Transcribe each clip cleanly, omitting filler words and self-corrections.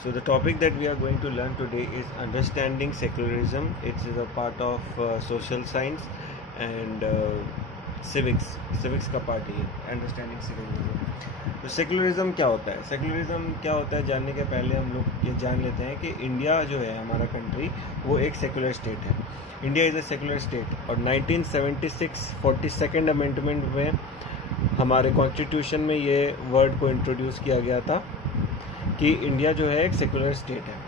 So the topic that we are going to learn today is understanding secularism. It is a part of social science and civics. Civics का part है understanding secularism. तो secularism क्या होता है? Secularism क्या होता है जानने के पहले हम लोग ये जान लेते हैं कि इंडिया जो है हमारा कंट्री वो एक सेकुलर स्टेट है. India is a secular state और 1976 42nd अमेंडमेंट में हमारे कॉन्स्टिट्यूशन में ये वर्ड को इंट्रोड्यूस किया गया था कि इंडिया जो है एक सेकुलर स्टेट है.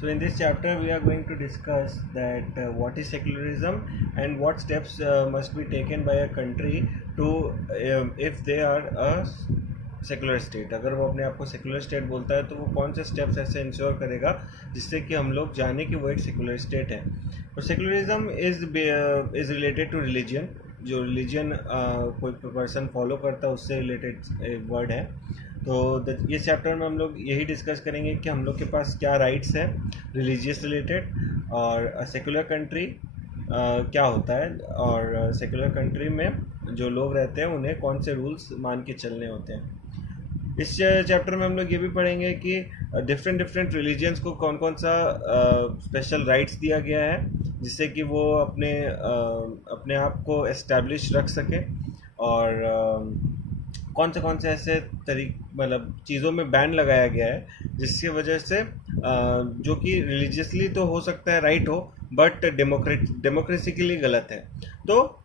So in this chapter we are going to discuss that what is secularism and what steps must be taken by a country to if they are a secular state. अगर वो अपने आप को secular state बोलता है तो वो कौन से स्टेप्स ऐसे इंश्योर करेगा जिससे कि हम लोग जाने कि वो एक सेकुलर स्टेट है. और secularism is related to religion. जो रिलीजन कोई पर्सन फॉलो करता है उससे रिलेटेड वर्ड है. तो इस चैप्टर में हम लोग यही डिस्कस करेंगे कि हम लोग के पास क्या राइट्स हैं रिलीजियस रिलेटेड और सेकुलर कंट्री क्या होता है और सेकुलर कंट्री में जो लोग रहते हैं उन्हें कौन से रूल्स मान के चलने होते हैं. इस चैप्टर में हम लोग ये भी पढ़ेंगे कि डिफरेंट रिलीजियंस को कौन कौन सा स्पेशल राइट्स दिया गया है जिससे कि वो अपने आप को एस्टैब्लिश रख सके और कौन से ऐसे मतलब चीज़ों में बैन लगाया गया है जिसकी वजह से जो कि रिलीजियसली तो हो सकता है राइट हो बट डेमोक्रेसी के लिए गलत है. तो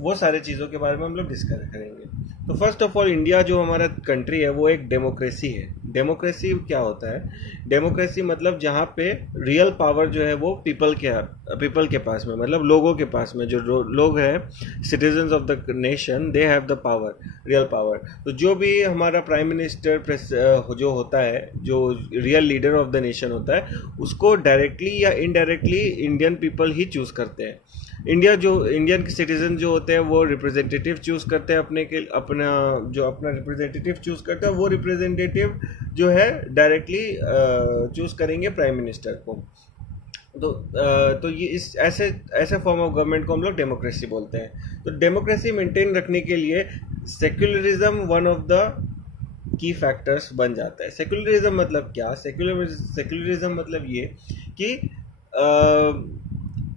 वो सारे चीज़ों के बारे में हम लोग डिस्कस करेंगे. तो फर्स्ट ऑफ ऑल इंडिया जो हमारा कंट्री है वो एक डेमोक्रेसी है. डेमोक्रेसी क्या होता है? डेमोक्रेसी मतलब जहाँ पे रियल पावर जो है वो पीपल के पास में मतलब लोगों के पास में जो लोग हैं citizens of the nation they have the power real power. तो जो भी हमारा प्राइम मिनिस्टर जो होता है जो real leader of the nation होता है उसको डायरेक्टली या इनडायरेक्टली इंडियन पीपल ही चूज़ करते हैं. इंडियन सिटीजन जो होते हैं वो रिप्रेजेंटेटिव चूज़ करते हैं अपना रिप्रेजेंटेटिव चूज़ करते हैं. वो रिप्रेजेंटेटिव जो है डायरेक्टली चूज़ करेंगे प्राइम मिनिस्टर को. तो ये इस ऐसे फॉर्म ऑफ गवर्नमेंट को हम लोग डेमोक्रेसी बोलते हैं. तो डेमोक्रेसी मेंटेन रखने के लिए secularism one of the key factors बन जाता है. सेक्युलरिज्म मतलब क्या? सेक्युलरिज्म मतलब ये कि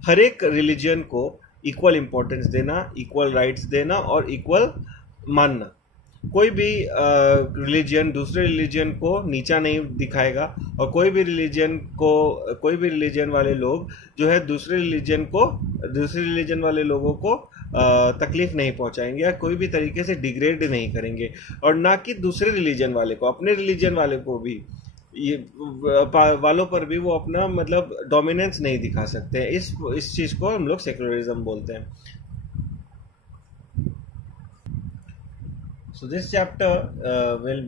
हर एक रिलीजन को इक्वल इम्पोर्टेंस देना, इक्वल राइट्स देना और इक्वल मानना. कोई भी रिलीजन दूसरे रिलीजन को नीचा नहीं दिखाएगा और कोई भी रिलीजन वाले लोग जो है दूसरे रिलीजन वाले लोगों को तकलीफ नहीं पहुंचाएंगे या कोई भी तरीके से डिग्रेड नहीं करेंगे. और ना कि दूसरे रिलीजन वाले को, अपने रिलीजन वाले को भी वालों पर भी वो अपना मतलब डोमिनेंस नहीं दिखा सकते हैं. इस चीज को हम लोग सेक्युलरिज्म बोलते हैं. So this chapter will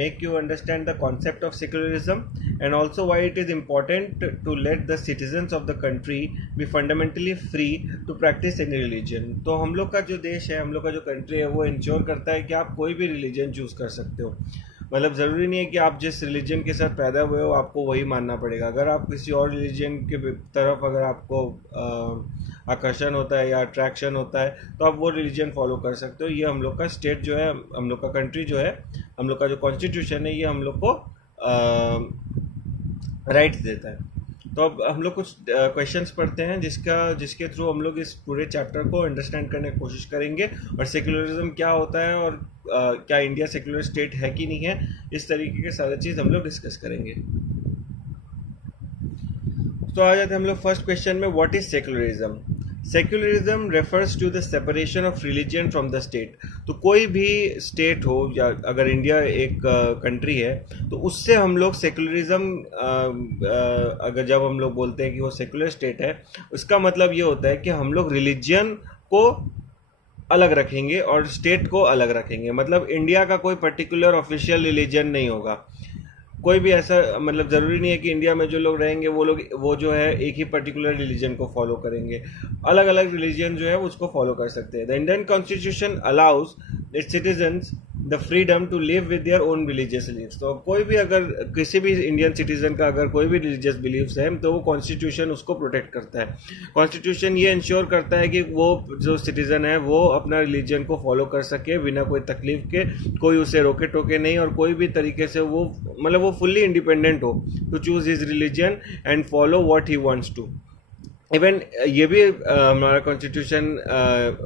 make you understand the concept of secularism and also why it is important to let the citizens of the country be fundamentally free to practice any religion. तो हम लोग का जो देश है, हम लोग का जो कंट्री है वो इंश्योर करता है कि आप कोई भी रिलीजन चूज कर सकते हो. मतलब ज़रूरी नहीं है कि आप जिस रिलीजन के साथ पैदा हुए हो आपको वही मानना पड़ेगा. अगर आप किसी और रिलीजन के तरफ अगर आपको आकर्षण होता है या अट्रैक्शन होता है तो आप वो रिलीजन फॉलो कर सकते हो. ये हम लोग का स्टेट जो है, हम लोग का कंट्री जो है, हम लोग का जो कॉन्स्टिट्यूशन है ये हम लोग को राइट्स देता है. तो अब हम लोग कुछ क्वेश्चंस पढ़ते हैं जिसके थ्रू हम लोग इस पूरे चैप्टर को अंडरस्टैंड करने की कोशिश करेंगे और सेक्युलरिज्म क्या होता है और क्या इंडिया सेक्युलर स्टेट है कि नहीं है, इस तरीके के सारे चीज़ हम लोग डिस्कस करेंगे. तो आ जाते हैं हम लोग फर्स्ट क्वेश्चन में. What is secularism? Secularism refers to the separation of religion from the state. तो कोई भी स्टेट हो या अगर इंडिया एक कंट्री है तो उससे हम लोग सेक्युलरिज्म अगर जब हम लोग बोलते हैं कि वो सेक्युलर स्टेट है उसका मतलब ये होता है कि हम लोग रिलीजन को अलग रखेंगे और स्टेट को अलग रखेंगे. मतलब इंडिया का कोई पर्टिकुलर ऑफिशियल रिलीजन नहीं होगा. कोई भी ऐसा मतलब ज़रूरी नहीं है कि इंडिया में जो लोग रहेंगे वो जो है एक ही पर्टिकुलर रिलीजन को फॉलो करेंगे. अलग अलग रिलीजन जो है उसको फॉलो कर सकते हैं. The Indian constitution allows its citizens the freedom to live with their own religious beliefs. तो कोई भी अगर किसी भी इंडियन सिटीजन का अगर कोई भी रिलीजियस बिलीफ्स है तो वो कॉन्स्टिट्यूशन उसको प्रोटेक्ट करता है। कॉन्स्टिट्यूशन ये इंश्योर करता है कि वो जो सिटीजन है वो अपना रिलीजन को फॉलो कर सके बिना कोई तकलीफ के, कोई उसे रोके टोके नहीं, और कोई भी तरीके से वो मतलब वो फुल्ली इंडिपेंडेंट हो to choose his religion and follow what he wants to. Even ये भी हमारा कॉन्स्टिट्यूशन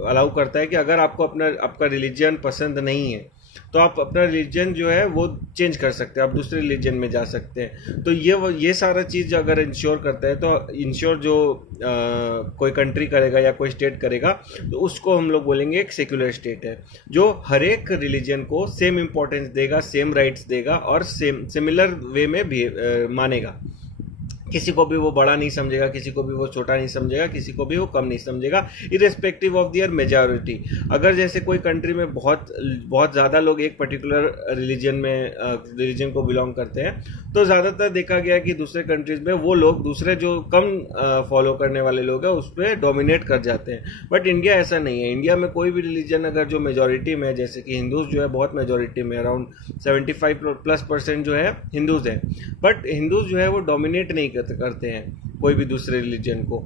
अलाउ करता है कि अगर आपको आपका रिलीजन पसंद नहीं है तो आप अपना रिलीजन जो है वो चेंज कर सकते हैं, आप दूसरे रिलीजन में जा सकते हैं। तो ये सारा चीज़ अगर इंश्योर करता है तो इंश्योर जो कोई कंट्री करेगा या कोई स्टेट करेगा तो उसको हम लोग बोलेंगे एक सेक्युलर स्टेट है, जो हर एक रिलीजन को सेम इंपॉर्टेंस देगा, सेम राइट्स देगा और सिमिलर वे में भी मानेगा। किसी को भी वो बड़ा नहीं समझेगा, किसी को भी वो छोटा नहीं समझेगा, किसी को भी वो कम नहीं समझेगा, इरेस्पेक्टिव ऑफ दियर मेजॉरिटी। अगर जैसे कोई कंट्री में बहुत ज़्यादा लोग एक पर्टिकुलर रिलीजन को बिलोंग करते हैं तो ज़्यादातर देखा गया कि दूसरे कंट्रीज में वो लोग दूसरे जो कम फॉलो करने वाले लोग हैं उस पर डोमिनेट कर जाते हैं। बट इंडिया ऐसा नहीं है। इंडिया में कोई भी रिलीजन अगर जो मेजॉरिटी में है, जैसे कि हिंदूज जो है बहुत मेजॉरिटी में, अराउंड 75+ जो है हिंदूज हैं, बट हिंदूज जो है वो डोमिनेट नहीं करते हैं कोई भी दूसरे रिलीजन को।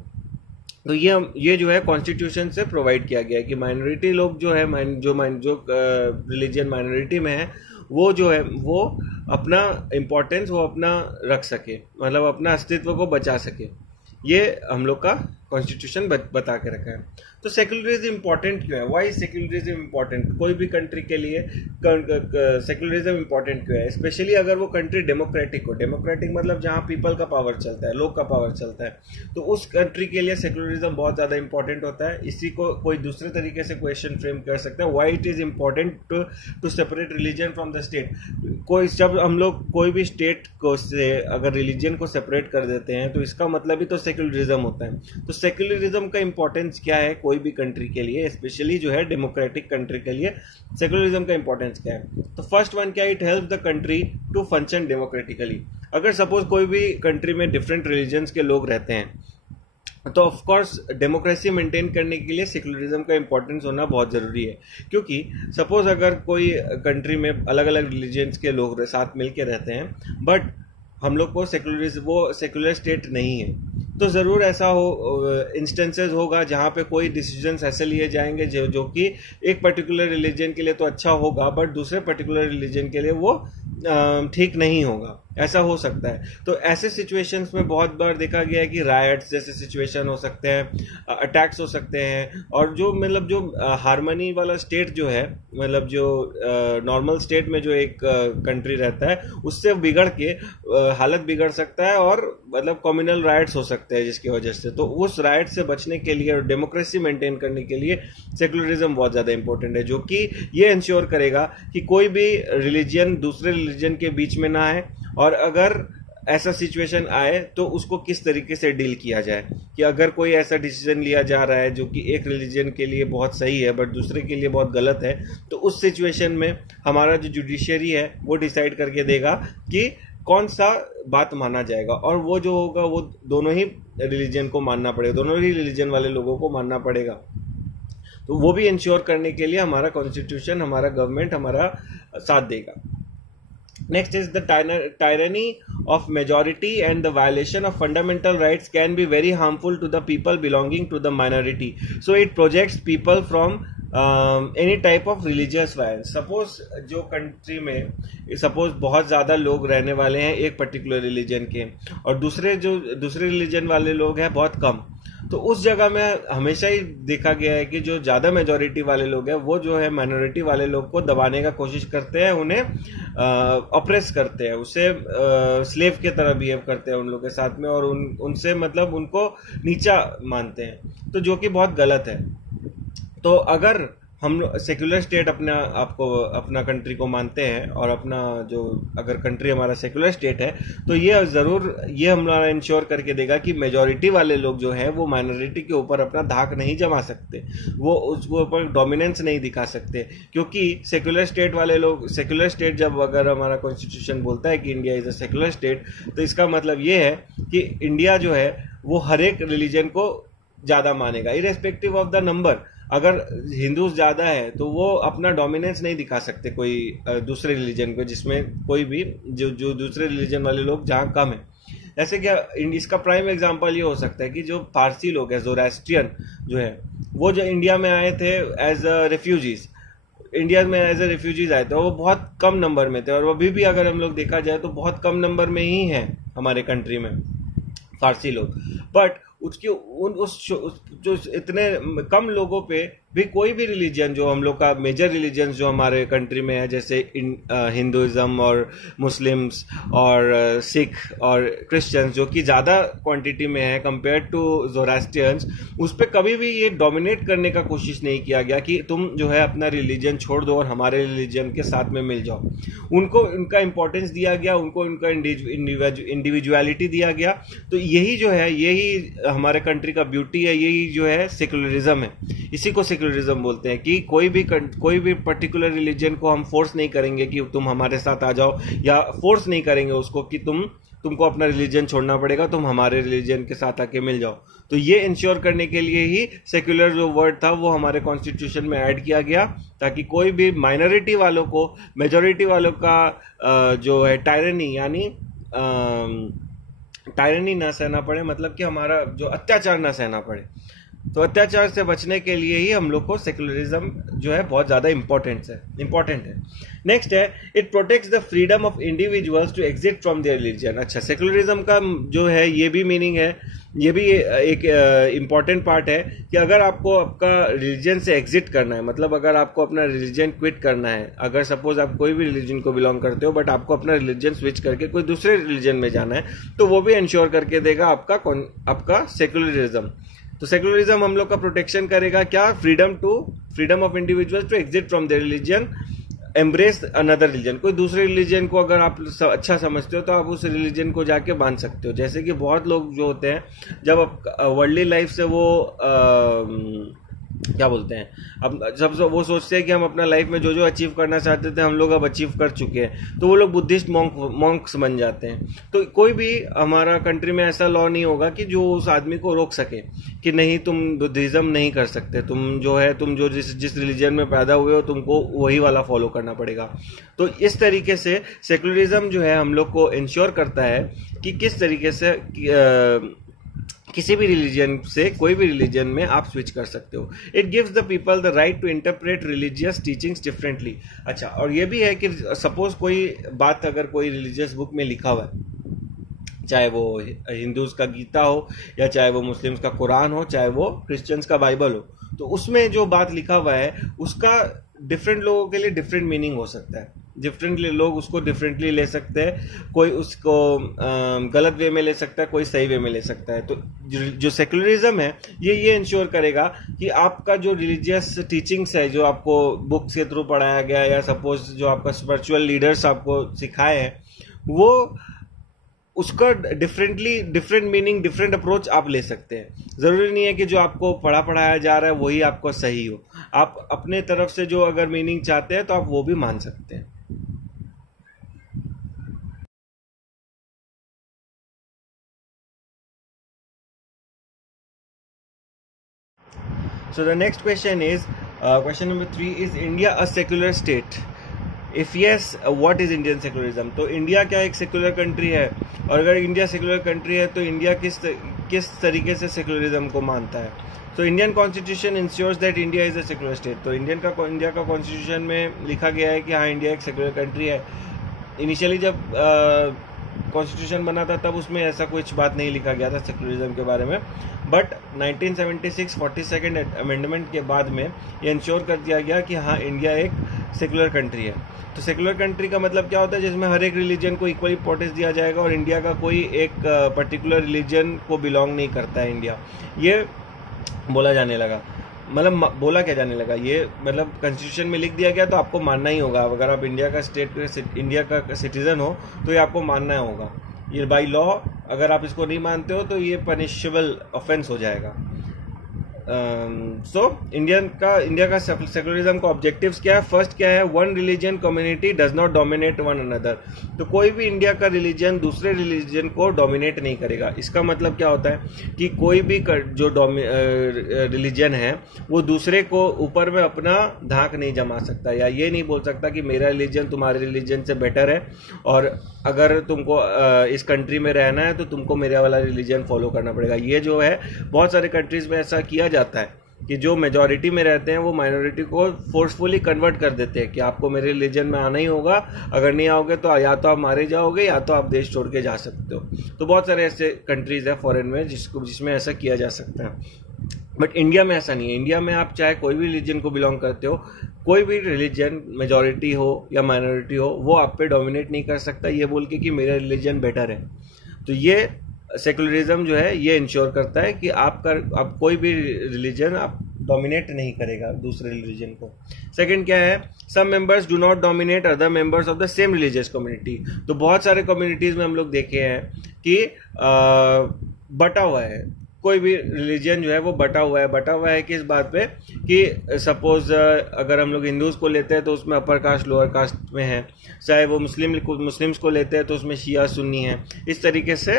तो ये जो है कॉन्स्टिट्यूशन से प्रोवाइड किया गया है कि माइनॉरिटी लोग जो है जो रिलीजन माइनॉरिटी में है वो जो है वो अपना इम्पोर्टेंस वो अपना रख सके, मतलब अपना अस्तित्व को बचा सके। ये हम लोग का कॉन्स्टिट्यूशन बता के रखा है। तो सेक्युलरिज्म इंपॉर्टेंट क्यों है? Why secularism important? कोई भी कंट्री के लिए सेक्युलरिज्म इंपॉर्टेंट क्यों है? स्पेशली अगर वो कंट्री डेमोक्रेटिक हो। डेमोक्रेटिक मतलब जहाँ पीपल का पावर चलता है, लोग का पावर चलता है, तो उस कंट्री के लिए सेक्युलरिज्म बहुत ज़्यादा इंपॉर्टेंट होता है। इसी को कोई दूसरे तरीके से क्वेश्चन फ्रेम कर सकते हैं, why it is important to separate religion from the state. जब हम लोग कोई भी स्टेट को से अगर रिलीजन को सेपरेट कर देते हैं तो इसका मतलब ही तो सेक्युलरिज्म होता है। तो सेक्युलरिज्म का इंपॉर्टेंस क्या है कोई भी कंट्री के लिए, स्पेशली जो है डेमोक्रेटिक कंट्री के लिए सेक्युलरिज्म का इंपॉर्टेंस क्या है? तो फर्स्ट वन क्या है, it help the country to function democratically. अगर सपोज कोई भी कंट्री में डिफरेंट रिलीजन्स के लोग रहते हैं तो ऑफ कोर्स डेमोक्रेसी मेंटेन करने के लिए सेक्युलरिज्म का इंपॉर्टेंस होना बहुत ज़रूरी है। क्योंकि सपोज अगर कोई कंट्री में अलग अलग रिलीजन्स के लोग साथ मिल के रहते हैं बट हम लोग को सेक्युलर स्टेट नहीं है, तो ज़रूर ऐसा इंस्टेंसेस होगा जहाँ पे कोई डिसीजंस ऐसे लिए जाएंगे जो कि एक पर्टिकुलर रिलीजन के लिए तो अच्छा होगा बट दूसरे पर्टिकुलर रिलीजन के लिए वो ठीक नहीं होगा। ऐसा हो सकता है। तो ऐसे सिचुएशंस में बहुत बार देखा गया है कि रायट्स जैसे सिचुएशन हो सकते हैं, अटैक्स हो सकते हैं, और जो मतलब जो हार्मनी वाला स्टेट जो है, मतलब जो नॉर्मल स्टेट में जो एक कंट्री रहता है उससे बिगड़ के हालत बिगड़ सकता है और मतलब कम्युनल राइट्स हो सकते हैं जिसकी वजह से। तो उस राइट से बचने के लिए और डेमोक्रेसी मेंटेन करने के लिए सेक्युलरिज्म बहुत ज़्यादा इंपॉर्टेंट है, जो कि ये इंश्योर करेगा कि कोई भी रिलीजन दूसरे रिलीजन के बीच में ना आए, और अगर ऐसा सिचुएशन आए तो उसको किस तरीके से डील किया जाए। कि अगर कोई ऐसा डिसीजन लिया जा रहा है जो कि एक रिलीजन के लिए बहुत सही है बट दूसरे के लिए बहुत गलत है, तो उस सिचुएशन में हमारा जो जुडिशरी है वो डिसाइड करके देगा कि कौन सा बात माना जाएगा, और वो जो होगा वो दोनों ही रिलीजन को मानना पड़ेगा, दोनों ही रिलीजन वाले लोगों को मानना पड़ेगा। तो वो भी इंश्योर करने के लिए हमारा कॉन्स्टिट्यूशन, हमारा गवर्नमेंट हमारा साथ देगा। Next is the tyranny of majority and the violation of fundamental rights can be very harmful to the people belonging to the minority. So it projects people from any type of religious violence. Suppose जो country में suppose बहुत ज़्यादा लोग रहने वाले हैं एक particular religion के और दूसरे रिलीजन वाले लोग हैं बहुत कम, तो उस जगह में हमेशा ही देखा गया है कि जो ज़्यादा मेजॉरिटी वाले लोग हैं वो जो है माइनॉरिटी वाले लोग को दबाने का कोशिश करते हैं, उन्हें ऑप्रेस करते हैं, उससे स्लेव के तरह बिहेव करते हैं उन लोग के साथ में, और उनसे मतलब उनको नीचा मानते हैं, तो जो कि बहुत गलत है। तो अगर हम सेक्युलर स्टेट अपना कंट्री को मानते हैं और अपना जो अगर कंट्री हमारा सेक्युलर स्टेट है तो ये हमारा इंश्योर करके देगा कि मेजॉरिटी वाले लोग जो है वो माइनॉरिटी के ऊपर अपना धाक नहीं जमा सकते, वो उसके ऊपर डोमिनेंस नहीं दिखा सकते। क्योंकि सेक्युलर स्टेट जब अगर हमारा कॉन्स्टिट्यूशन बोलता है कि India is a secular state, तो इसका मतलब ये है कि इंडिया जो है वो हर एक रिलीजन को ज़्यादा मानेगा इरेस्पेक्टिव ऑफ द नंबर। अगर हिंदूज ज़्यादा है तो वो अपना डोमिनेंस नहीं दिखा सकते कोई दूसरे रिलीजन को, जिसमें कोई भी जो दूसरे रिलीजन वाले लोग जहाँ कम है। जैसे कि इसका प्राइम एग्जांपल ये हो सकता है कि जो पारसी लोग हैं, ज़ोरास्ट्रियन जो है, वो जो इंडिया में आए थे एज अ रेफ्यूजीज, इंडिया में एज ए रेफ्यूजीज आए थे, वो बहुत कम नंबर में थे, और अभी भी अगर हम लोग देखा जाए तो बहुत कम नंबर में ही हैं हमारे कंट्री में फारसी लोग। बट उसके जो इतने कम लोगों पे भी कोई भी रिलीजन, जो हम लोग का मेजर रिलीजन जो हमारे कंट्री में है, जैसे हिंदुइज्म और मुस्लिम्स और सिख और क्रिश्चियंस, जो कि ज़्यादा क्वांटिटी में है कंपेयर टू ज़ोरास्ट्रियंस, उस पर कभी भी ये डोमिनेट करने का कोशिश नहीं किया गया कि तुम जो है अपना रिलीजन छोड़ दो और हमारे रिलीजन के साथ में मिल जाओ। उनको उनका इंपॉर्टेंस दिया गया, उनको उनका इंडिविजुअलिटी दिया गया। तो यही जो है, यही हमारे कंट्री का ब्यूटी है, यही जो है सेक्युलरिज्म है। इसी को सेक्युलरिज्म बोलते हैं कि कोई भी पर्टिकुलर रिलीजन को हम फोर्स नहीं करेंगे कि तुम हमारे साथ आ जाओ, या फोर्स नहीं करेंगे उसको कि तुमको अपना रिलीजन छोड़ना पड़ेगा, तुम हमारे रिलीजन के साथ आके मिल जाओ। तो ये इंश्योर करने के लिए ही सेक्युलर जो वर्ड था वो हमारे कॉन्स्टिट्यूशन में ऐड किया गया, ताकि कोई भी माइनॉरिटी वालों को मेजॉरिटी वालों का जो है टायरनी, यानी टायरनी ना सहना पड़े, मतलब कि हमारा जो अत्याचार ना सहना पड़े। तो अत्याचार से बचने के लिए ही हम लोग को सेक्युलरिज्म जो है बहुत ज़्यादा इंपॉर्टेंट है। नेक्स्ट है, it protects the freedom of individuals to exit from their religion. अच्छा, सेक्युलरिज्म का जो है ये भी मीनिंग है, ये भी एक इम्पॉर्टेंट पार्ट है कि अगर आपको आपका रिलीजन से एग्जिट करना है, मतलब अगर आपको अपना रिलीजन क्विट करना है, अगर सपोज आप कोई भी रिलीजन को बिलोंग करते हो बट आपको अपना रिलीजन स्विच करके कोई दूसरे रिलीजन में जाना है, तो वो भी इंश्योर करके देगा आपका सेक्युलरिज्म। तो सेक्युलरिज्म हम लोग का प्रोटेक्शन करेगा क्या? Freedom of individuals to exit from their religion, embrace another religion. कोई दूसरे रिलीजन को अगर आप अच्छा समझते हो तो आप उस रिलीजन को जाके बांध सकते हो। जैसे कि बहुत लोग जो होते हैं, जब वर्ल्डली लाइफ से वो क्या बोलते हैं, अब जब वो सोचते हैं कि हम अपना लाइफ में जो जो अचीव करना चाहते थे हम लोग अब अचीव कर चुके हैं, तो वो लोग बुद्धिस्ट मॉन्क्स बन जाते हैं। तो कोई भी हमारा कंट्री में ऐसा लॉ नहीं होगा कि जो उस आदमी को रोक सके कि नहीं तुम बुद्धिज्म नहीं कर सकते, तुम जो जिस रिलीजन में पैदा हुए हो तुमको वही वाला फॉलो करना पड़ेगा। तो इस तरीके से सेक्युलरिज्म जो है हम लोग को इंश्योर करता है कि किस तरीके से किसी भी रिलीजन से कोई भी रिलीजन में आप स्विच कर सकते हो। It gives the people the right to interpret religious teachings differently. अच्छा, और ये भी है कि सपोज कोई बात अगर कोई रिलीजियस बुक में लिखा हुआ है, चाहे वो हिंदूज का गीता हो या चाहे वो मुस्लिम्स का कुरान हो, चाहे वो क्रिश्चियंस का बाइबल हो, तो उसमें जो बात लिखा हुआ है उसका डिफरेंट लोगों के लिए डिफरेंट मीनिंग हो सकता है, डिफरेंटली लोग उसको डिफरेंटली ले सकते हैं। कोई उसको गलत वे में ले सकता है, कोई सही वे में ले सकता है। तो जो सेक्युलरिज्म है ये इंश्योर करेगा कि आपका जो रिलीजियस टीचिंग्स है, जो आपको बुक्स के थ्रू पढ़ाया गया या सपोज जो आपका स्पिरिचुअल लीडर्स आपको सिखाए हैं, वो उसका डिफरेंट मीनिंग, डिफरेंट अप्रोच आप ले सकते हैं। जरूरी नहीं है कि जो आपको पढ़ाया जा रहा है वही आपको सही हो। आप अपने तरफ से जो अगर मीनिंग चाहते हैं तो आप वो भी मान सकते हैं। So the next question is, question number 3 is India a secular state? If yes, what is Indian secularism? तो इंडिया क्या एक सेक्युलर कंट्री है? और अगर इंडिया सेक्युलर कंट्री है तो इंडिया किस तरीके से सेक्युलरिज्म को मानता है? तो Indian constitution ensures that India is a secular state. तो इंडिया का कॉन्स्टिट्यूशन में लिखा गया है कि हाँ, इंडिया एक सेक्युलर कंट्री है। इनिशियली जब कॉन्स्टिट्यूशन बना था तब उसमें ऐसा कुछ बात नहीं लिखा गया था सेक्युलरिज्म के बारे में, बट 1976 42nd अमेंडमेंट के बाद में ये इंश्योर कर दिया गया कि हाँ, इंडिया एक सेक्युलर कंट्री है। तो सेक्युलर कंट्री का मतलब क्या होता है? जिसमें हर एक रिलीजन को इक्वल इंपॉर्टेंस दिया जाएगा और इंडिया का कोई एक पर्टिकुलर रिलीजन को बिलोंग नहीं करता है इंडिया। ये बोला जाने लगा, मतलब बोला क्या जाने लगा, ये मतलब कॉन्स्टिट्यूशन में लिख दिया गया तो आपको मानना ही होगा। अगर आप इंडिया का सिटीजन हो तो ये आपको मानना होगा। ये बाय लॉ, अगर आप इसको नहीं मानते हो तो ये पनिशेबल ऑफेंस हो जाएगा। सो इंडिया का सेकुलरिज्म का ऑब्जेक्टिव्स क्या है? फर्स्ट क्या है? One religion community does not dominate one another. तो कोई भी इंडिया का रिलीजन दूसरे रिलीजन को डोमिनेट नहीं करेगा। इसका मतलब क्या होता है कि कोई भी जो रिलीजन है वो दूसरे को ऊपर में अपना धाक नहीं जमा सकता, या ये नहीं बोल सकता कि मेरा रिलीजन तुम्हारे रिलीजन से बेटर है और अगर तुमको इस कंट्री में रहना है तो तुमको मेरा वाला रिलीजन फॉलो करना पड़ेगा। ये जो है बहुत सारे कंट्रीज में ऐसा किया जाता है कि जो मेजॉरिटी में रहते हैं वो माइनॉरिटी को फोर्सफुली कन्वर्ट कर देते हैं कि आपको मेरे रिलीजन में आना ही होगा, अगर नहीं आओगे तो या तो आप मारे जाओगे या तो आप देश छोड़ के जा सकते हो। तो बहुत सारे ऐसे कंट्रीज है फॉरेन में जिसमें ऐसा किया जा सकता है। बट इंडिया में ऐसा नहीं है। इंडिया में आप चाहे कोई भी रिलीजन को बिलोंग करते हो, कोई भी रिलीजन मेजॉरिटी हो या माइनॉरिटी हो, वो आप पे डोमिनेट नहीं कर सकता ये बोल के कि मेरा रिलीजन बेटर है। तो ये सेकुलरिज्म जो है ये इंश्योर करता है कि आप कोई भी रिलीजन आप डोमिनेट नहीं करेगा दूसरे रिलीजन को। सेकंड क्या है? Some members do not dominate other members of the same religious community. तो बहुत सारे कम्युनिटीज में हम लोग देखे हैं कि बटा हुआ है, कोई भी रिलीजन जो है वो बटा हुआ है किस बात पे कि सपोज अगर हम लोग हिंदूज को लेते हैं तो उसमें अपर कास्ट लोअर कास्ट में है, चाहे वो मुस्लिम्स को लेते हैं तो उसमें शिया सुन्नी है। इस तरीके से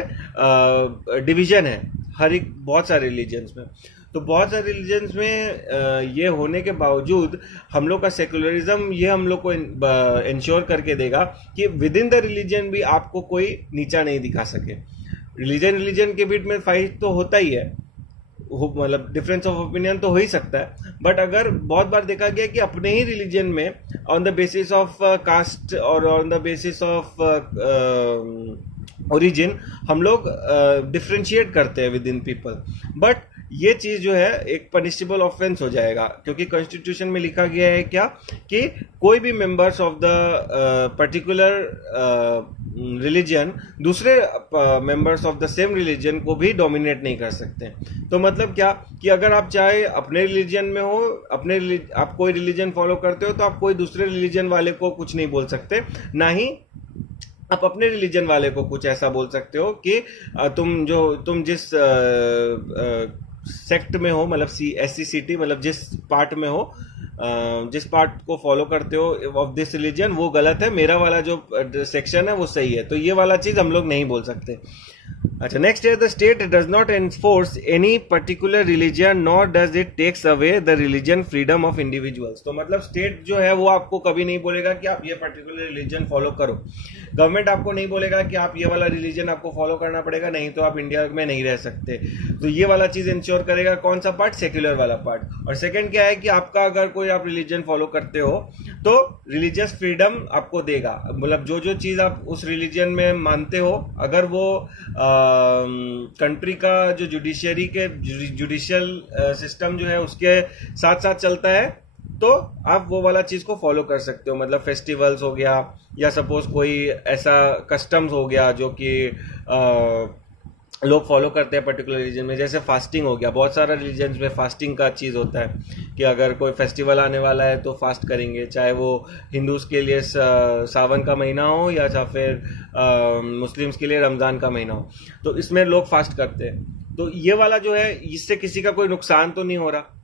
डिवीजन है हर एक बहुत सारे रिलीजन्स में। तो बहुत सारे रिलीजन्स में ये होने के बावजूद हम लोग का सेकुलरिज्म ये हम लोग को इंश्योर करके देगा कि विद इन द रिलीजन भी आपको कोई नीचा नहीं दिखा सके। रिलीजन के बीच में फाइट तो होता ही है, मतलब डिफरेंस ऑफ ओपिनियन तो हो ही सकता है, बट अगर बहुत बार देखा गया कि अपने ही रिलीजन में on the basis of caste और on the basis of origin हम लोग डिफ्रेंशिएट करते हैं विद इन पीपल। बट ये चीज जो है एक पनिशेबल ऑफेंस हो जाएगा, क्योंकि कॉन्स्टिट्यूशन में लिखा गया है क्या कि कोई भी members of the particular religion दूसरे members of the same religion को भी डोमिनेट नहीं कर सकते। तो मतलब क्या कि अगर आप चाहे अपने रिलीजन में हो, आप कोई रिलीजन फॉलो करते हो तो आप कोई दूसरे रिलीजन वाले को कुछ नहीं बोल सकते, ना ही आप अपने रिलीजन वाले को कुछ ऐसा बोल सकते हो कि तुम जिस सेक्ट में हो, मतलब SC/CT, मतलब जिस पार्ट में हो, जिस पार्ट को फॉलो करते हो ऑफ दिस रिलीजन वो गलत है, मेरा वाला जो सेक्शन है वो सही है। तो ये वाला चीज हम लोग नहीं बोल सकते। अच्छा, नेक्स्ट है the state does not enforce any particular religion nor does it takes away the religion freedom of individuals. तो मतलब स्टेट जो है वो आपको कभी नहीं बोलेगा कि आप ये पर्टिकुलर रिलीजन फॉलो करो। गवर्नमेंट आपको नहीं बोलेगा कि आप ये वाला रिलीजन आपको फॉलो करना पड़ेगा, नहीं तो आप इंडिया में नहीं रह सकते। तो ये वाला चीज इंश्योर करेगा कौन सा पार्ट? सेक्युलर वाला पार्ट। और सेकंड क्या है कि आपका अगर कोई आप रिलीजन फॉलो करते हो तो रिलीजियस फ्रीडम आपको देगा, मतलब जो चीज आप उस रिलीजन में मानते हो, अगर वो कंट्री का जो जुडिशियल सिस्टम जो है उसके साथ साथ चलता है तो आप वो वाला चीज को फॉलो कर सकते हो। मतलब फेस्टिवल्स हो गया, या सपोज कोई ऐसा कस्टम्स हो गया जो कि लोग फॉलो करते हैं पर्टिकुलर रिलीजन में, जैसे फास्टिंग हो गया। बहुत सारा रिलीजन में फास्टिंग का चीज होता है कि अगर कोई फेस्टिवल आने वाला है तो फास्ट करेंगे, चाहे वो हिंदूज के लिए सावन का महीना हो या फिर मुस्लिम्स के लिए रमजान का महीना हो, तो इसमें लोग फास्ट करते हैं। तो ये वाला जो है इससे किसी का कोई नुकसान तो नहीं हो रहा,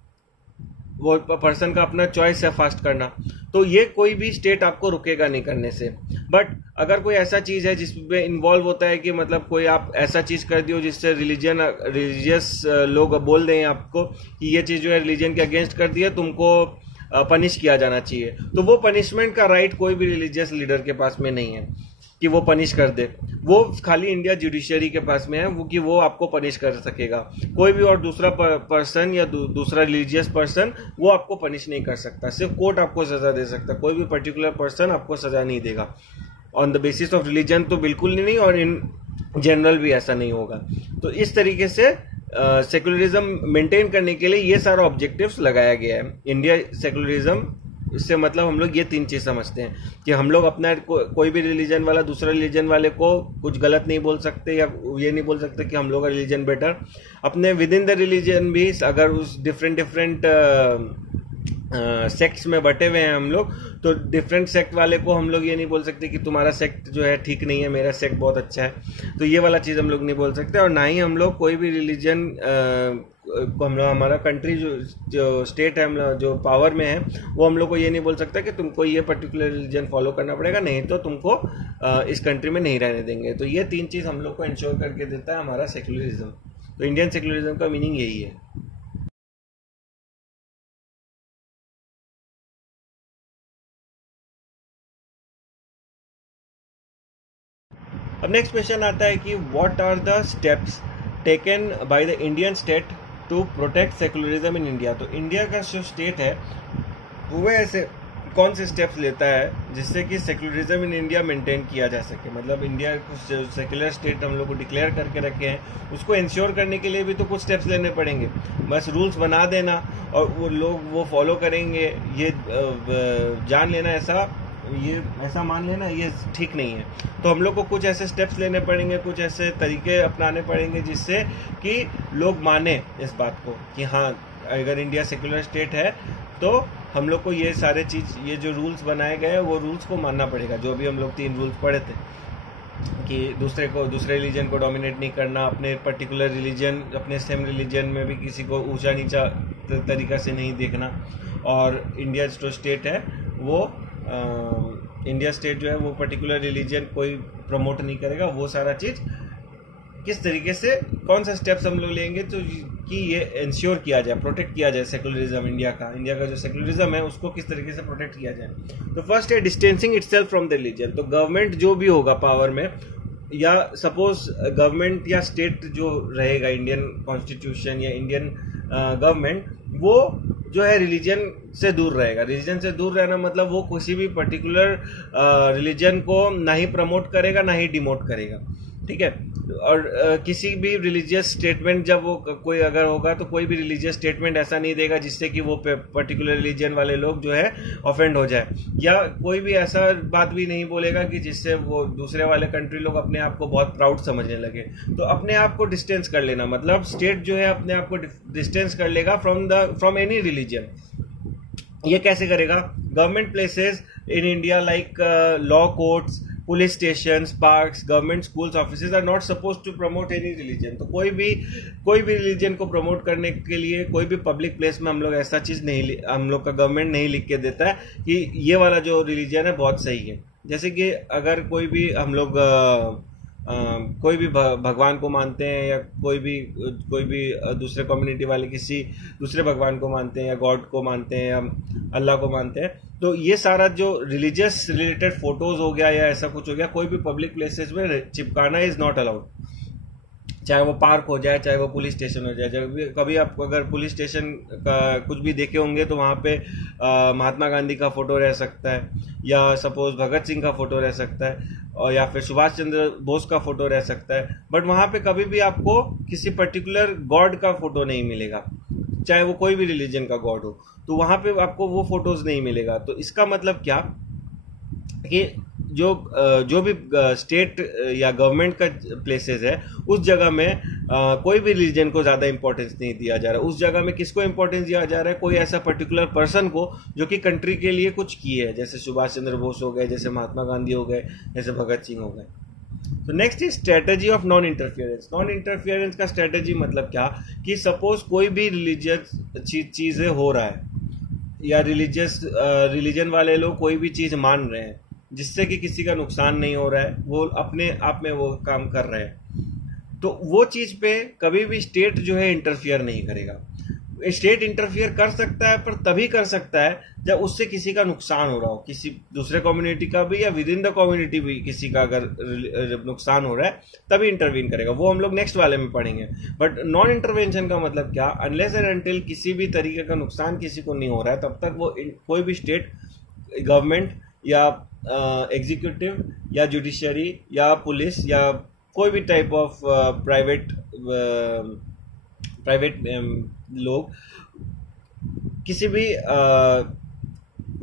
वो पर्सन का अपना चॉइस है फास्ट करना, तो ये कोई भी स्टेट आपको रुकेगा नहीं करने से। बट अगर कोई ऐसा चीज है जिसमें इन्वॉल्व होता है कि मतलब कोई आप ऐसा चीज कर दियो जिससे रिलीजियस लोग बोल दें आपको कि ये चीज जो है रिलीजन के अगेंस्ट कर दिया, तुमको पनिश किया जाना चाहिए, तो वो पनिशमेंट का राइट कोई भी रिलीजियस लीडर के पास में नहीं है कि वो पनिश कर दे। वो खाली इंडिया जुडिशरी के पास में है वो कि वो आपको पनिश कर सकेगा। कोई भी और दूसरा पर्सन या दूसरा रिलीजियस पर्सन वो आपको पनिश नहीं कर सकता, सिर्फ कोर्ट आपको सजा दे सकता। कोई भी पर्टिकुलर पर्सन आपको सजा नहीं देगा on the basis of religion, तो बिल्कुल नहीं, और इन जनरल भी ऐसा नहीं होगा। तो इस तरीके से सेकुलरिज्म मेंटेन करने के लिए ये सारा ऑब्जेक्टिव्स लगाया गया है। इंडिया सेकुलरिज्म, इससे मतलब हम लोग ये तीन चीज समझते हैं कि हम लोग अपना कोई भी रिलीजन वाला दूसरा रिलीजन वाले को कुछ गलत नहीं बोल सकते, या ये नहीं बोल सकते कि हम लोग का रिलीजन बेटर। अपने विद इन द रिलीजन भी अगर उस डिफरेंट सेक्ट्स में बटे हुए हैं हम लोग, तो डिफरेंट सेक्ट वाले को हम लोग ये नहीं बोल सकते कि तुम्हारा सेक्ट जो है ठीक नहीं है, मेरा सेक्ट बहुत अच्छा है। तो ये वाला चीज़ हम लोग नहीं बोल सकते। और ना ही हम लोग कोई भी रिलीजन को हम लोग, हमारा कंट्री जो स्टेट है, हम लोग जो पावर में है, वो हम लोग को ये नहीं बोल सकता कि तुमको ये पर्टिकुलर रिलीजन फॉलो करना पड़ेगा, नहीं तो तुमको इस कंट्री में नहीं रहने देंगे। तो ये 3 चीज़ हम लोग को इंश्योर करके देता है हमारा सेक्युलरिज्म। तो इंडियन सेक्युलरिज्म का मीनिंग यही है। अब नेक्स्ट क्वेश्चन आता है कि what are the steps taken by the Indian state to protect secularism in India. तो इंडिया का जो स्टेट है वो ऐसे कौन से स्टेप्स लेता है जिससे कि सेकुलरिज्म इन इंडिया मेंटेन किया जा सके। मतलब इंडिया को सेकुलर स्टेट हम लोग को डिक्लेयर करके रखे हैं, उसको इंश्योर करने के लिए भी तो कुछ स्टेप्स लेने पड़ेंगे। बस रूल्स बना देना और वो लोग वो फॉलो करेंगे, ये जान लेना, ऐसा मान लेना ये ठीक नहीं है। तो हम लोग को कुछ ऐसे स्टेप्स लेने पड़ेंगे, कुछ ऐसे तरीके अपनाने पड़ेंगे जिससे कि लोग माने इस बात को कि हाँ, अगर इंडिया सेकुलर स्टेट है तो हम लोग को ये सारे चीज़, ये जो रूल्स बनाए गए हैं वो रूल्स को मानना पड़ेगा। जो भी हम लोग 3 रूल्स पढ़े थे कि दूसरे रिलीजन को डोमिनेट नहीं करना, अपने पर्टिकुलर रिलीजन, अपने सेम रिलीजन में भी किसी को ऊंचा नीचा तरीका से नहीं देखना, और इंडिया जो स्टेट है वो इंडिया स्टेट जो है वो पर्टिकुलर रिलीजन कोई प्रमोट नहीं करेगा। वो सारा चीज़ किस तरीके से, कौन सा स्टेप्स हम लोग लेंगे तो कि ये इंश्योर किया जाए, प्रोटेक्ट किया जाए सेकुलरिज्म, इंडिया का जो सेकुलरिज्म है उसको किस तरीके से प्रोटेक्ट किया जाए। तो फर्स्ट है distancing itself from the religion. तो गवर्नमेंट जो भी होगा पावर में, या सपोज गवर्नमेंट या स्टेट जो रहेगा, इंडियन कॉन्स्टिट्यूशन या इंडियन गवर्नमेंट, वो जो है रिलीजन से दूर रहेगा। रिलीजन से दूर रहना मतलब वो किसी भी पर्टिकुलर रिलीजन को ना ही प्रमोट करेगा ना ही डिमोट करेगा, ठीक है। और किसी भी रिलीजियस स्टेटमेंट जब वो कोई अगर होगा तो कोई भी रिलीजियस स्टेटमेंट ऐसा नहीं देगा जिससे कि वो पर्टिकुलर रिलीजन वाले लोग जो है ऑफेंड हो जाए, या कोई भी ऐसा बात भी नहीं बोलेगा कि जिससे वो दूसरे वाले कंट्री लोग अपने आप को बहुत प्राउड समझने लगे। तो अपने आप को डिस्टेंस कर लेना, मतलब स्टेट जो है अपने आप को डिस्टेंस कर लेगा फ्रॉम एनी रिलीजन। ये कैसे करेगा? Government places in India like law courts, police station, parks, government schools, offices are not suppose to promote any religion. तो कोई भी रिलीजन को प्रमोट करने के लिए कोई भी पब्लिक प्लेस में हम लोग ऐसा चीज़ नहीं, हम लोग का गवर्नमेंट नहीं लिख के देता है कि ये वाला जो रिलीजन है बहुत सही है। जैसे कि अगर कोई भी हम लोग कोई भी भगवान को मानते हैं, या कोई भी दूसरे कम्युनिटी वाले किसी दूसरे भगवान को मानते हैं, या गॉड को मानते हैं, या अल्लाह को मानते हैं, तो ये सारा जो रिलीजियस रिलेटेड फोटोज हो गया या ऐसा कुछ हो गया, कोई भी पब्लिक प्लेसेस में चिपकाना इज नॉट अलाउड। चाहे वो पार्क हो जाए, चाहे वो पुलिस स्टेशन हो जाए। जब कभी आप अगर पुलिस स्टेशन का कुछ भी देखे होंगे तो वहाँ पे महात्मा गांधी का फोटो रह सकता है, या सपोज भगत सिंह का फोटो रह सकता है, और या फिर सुभाष चंद्र बोस का फोटो रह सकता है। बट वहाँ पे कभी भी आपको किसी पर्टिकुलर गॉड का फोटो नहीं मिलेगा, चाहे वो कोई भी रिलीजन का गॉड हो, तो वहाँ पे आपको वो फोटोज नहीं मिलेगा। तो इसका मतलब क्या कि जो भी स्टेट या गवर्नमेंट का प्लेसेस है उस जगह में कोई भी रिलीजन को ज़्यादा इंपॉर्टेंस नहीं दिया जा रहा। उस जगह में किसको इंपॉर्टेंस दिया जा रहा है? कोई ऐसा पर्टिकुलर पर्सन को जो कि कंट्री के लिए कुछ किए है, जैसे सुभाष चंद्र बोस हो गए, जैसे महात्मा गांधी हो गए, जैसे भगत सिंह हो गए। तो next is strategy of non interference. Non interference का स्ट्रेटेजी मतलब क्या कि सपोज कोई भी रिलीजियस चीज़ें हो रहा है, या रिलीजन वाले लोग कोई भी चीज़ मान रहे हैं जिससे कि किसी का नुकसान नहीं हो रहा है, वो अपने आप में वो काम कर रहे हैं, तो वो चीज़ पे कभी भी स्टेट जो है इंटरफियर नहीं करेगा। स्टेट इंटरफियर कर सकता है, पर तभी कर सकता है जब उससे किसी का नुकसान हो रहा हो, किसी दूसरे कम्युनिटी का भी या विद इन द कम्युनिटी भी किसी का अगर नुकसान हो रहा है तभी इंटरवीन करेगा। वो हम लोग नेक्स्ट वाले में पढ़ेंगे। बट नॉन इंटरवेंशन का मतलब क्या? अनलेस एंड अनटिल किसी भी तरीके का नुकसान किसी को नहीं हो रहा है तब तक वो कोई भी स्टेट, गवर्नमेंट या एग्जीक्यूटिव या जुडिशरी या पुलिस या कोई भी टाइप ऑफ प्राइवेट लोग किसी भी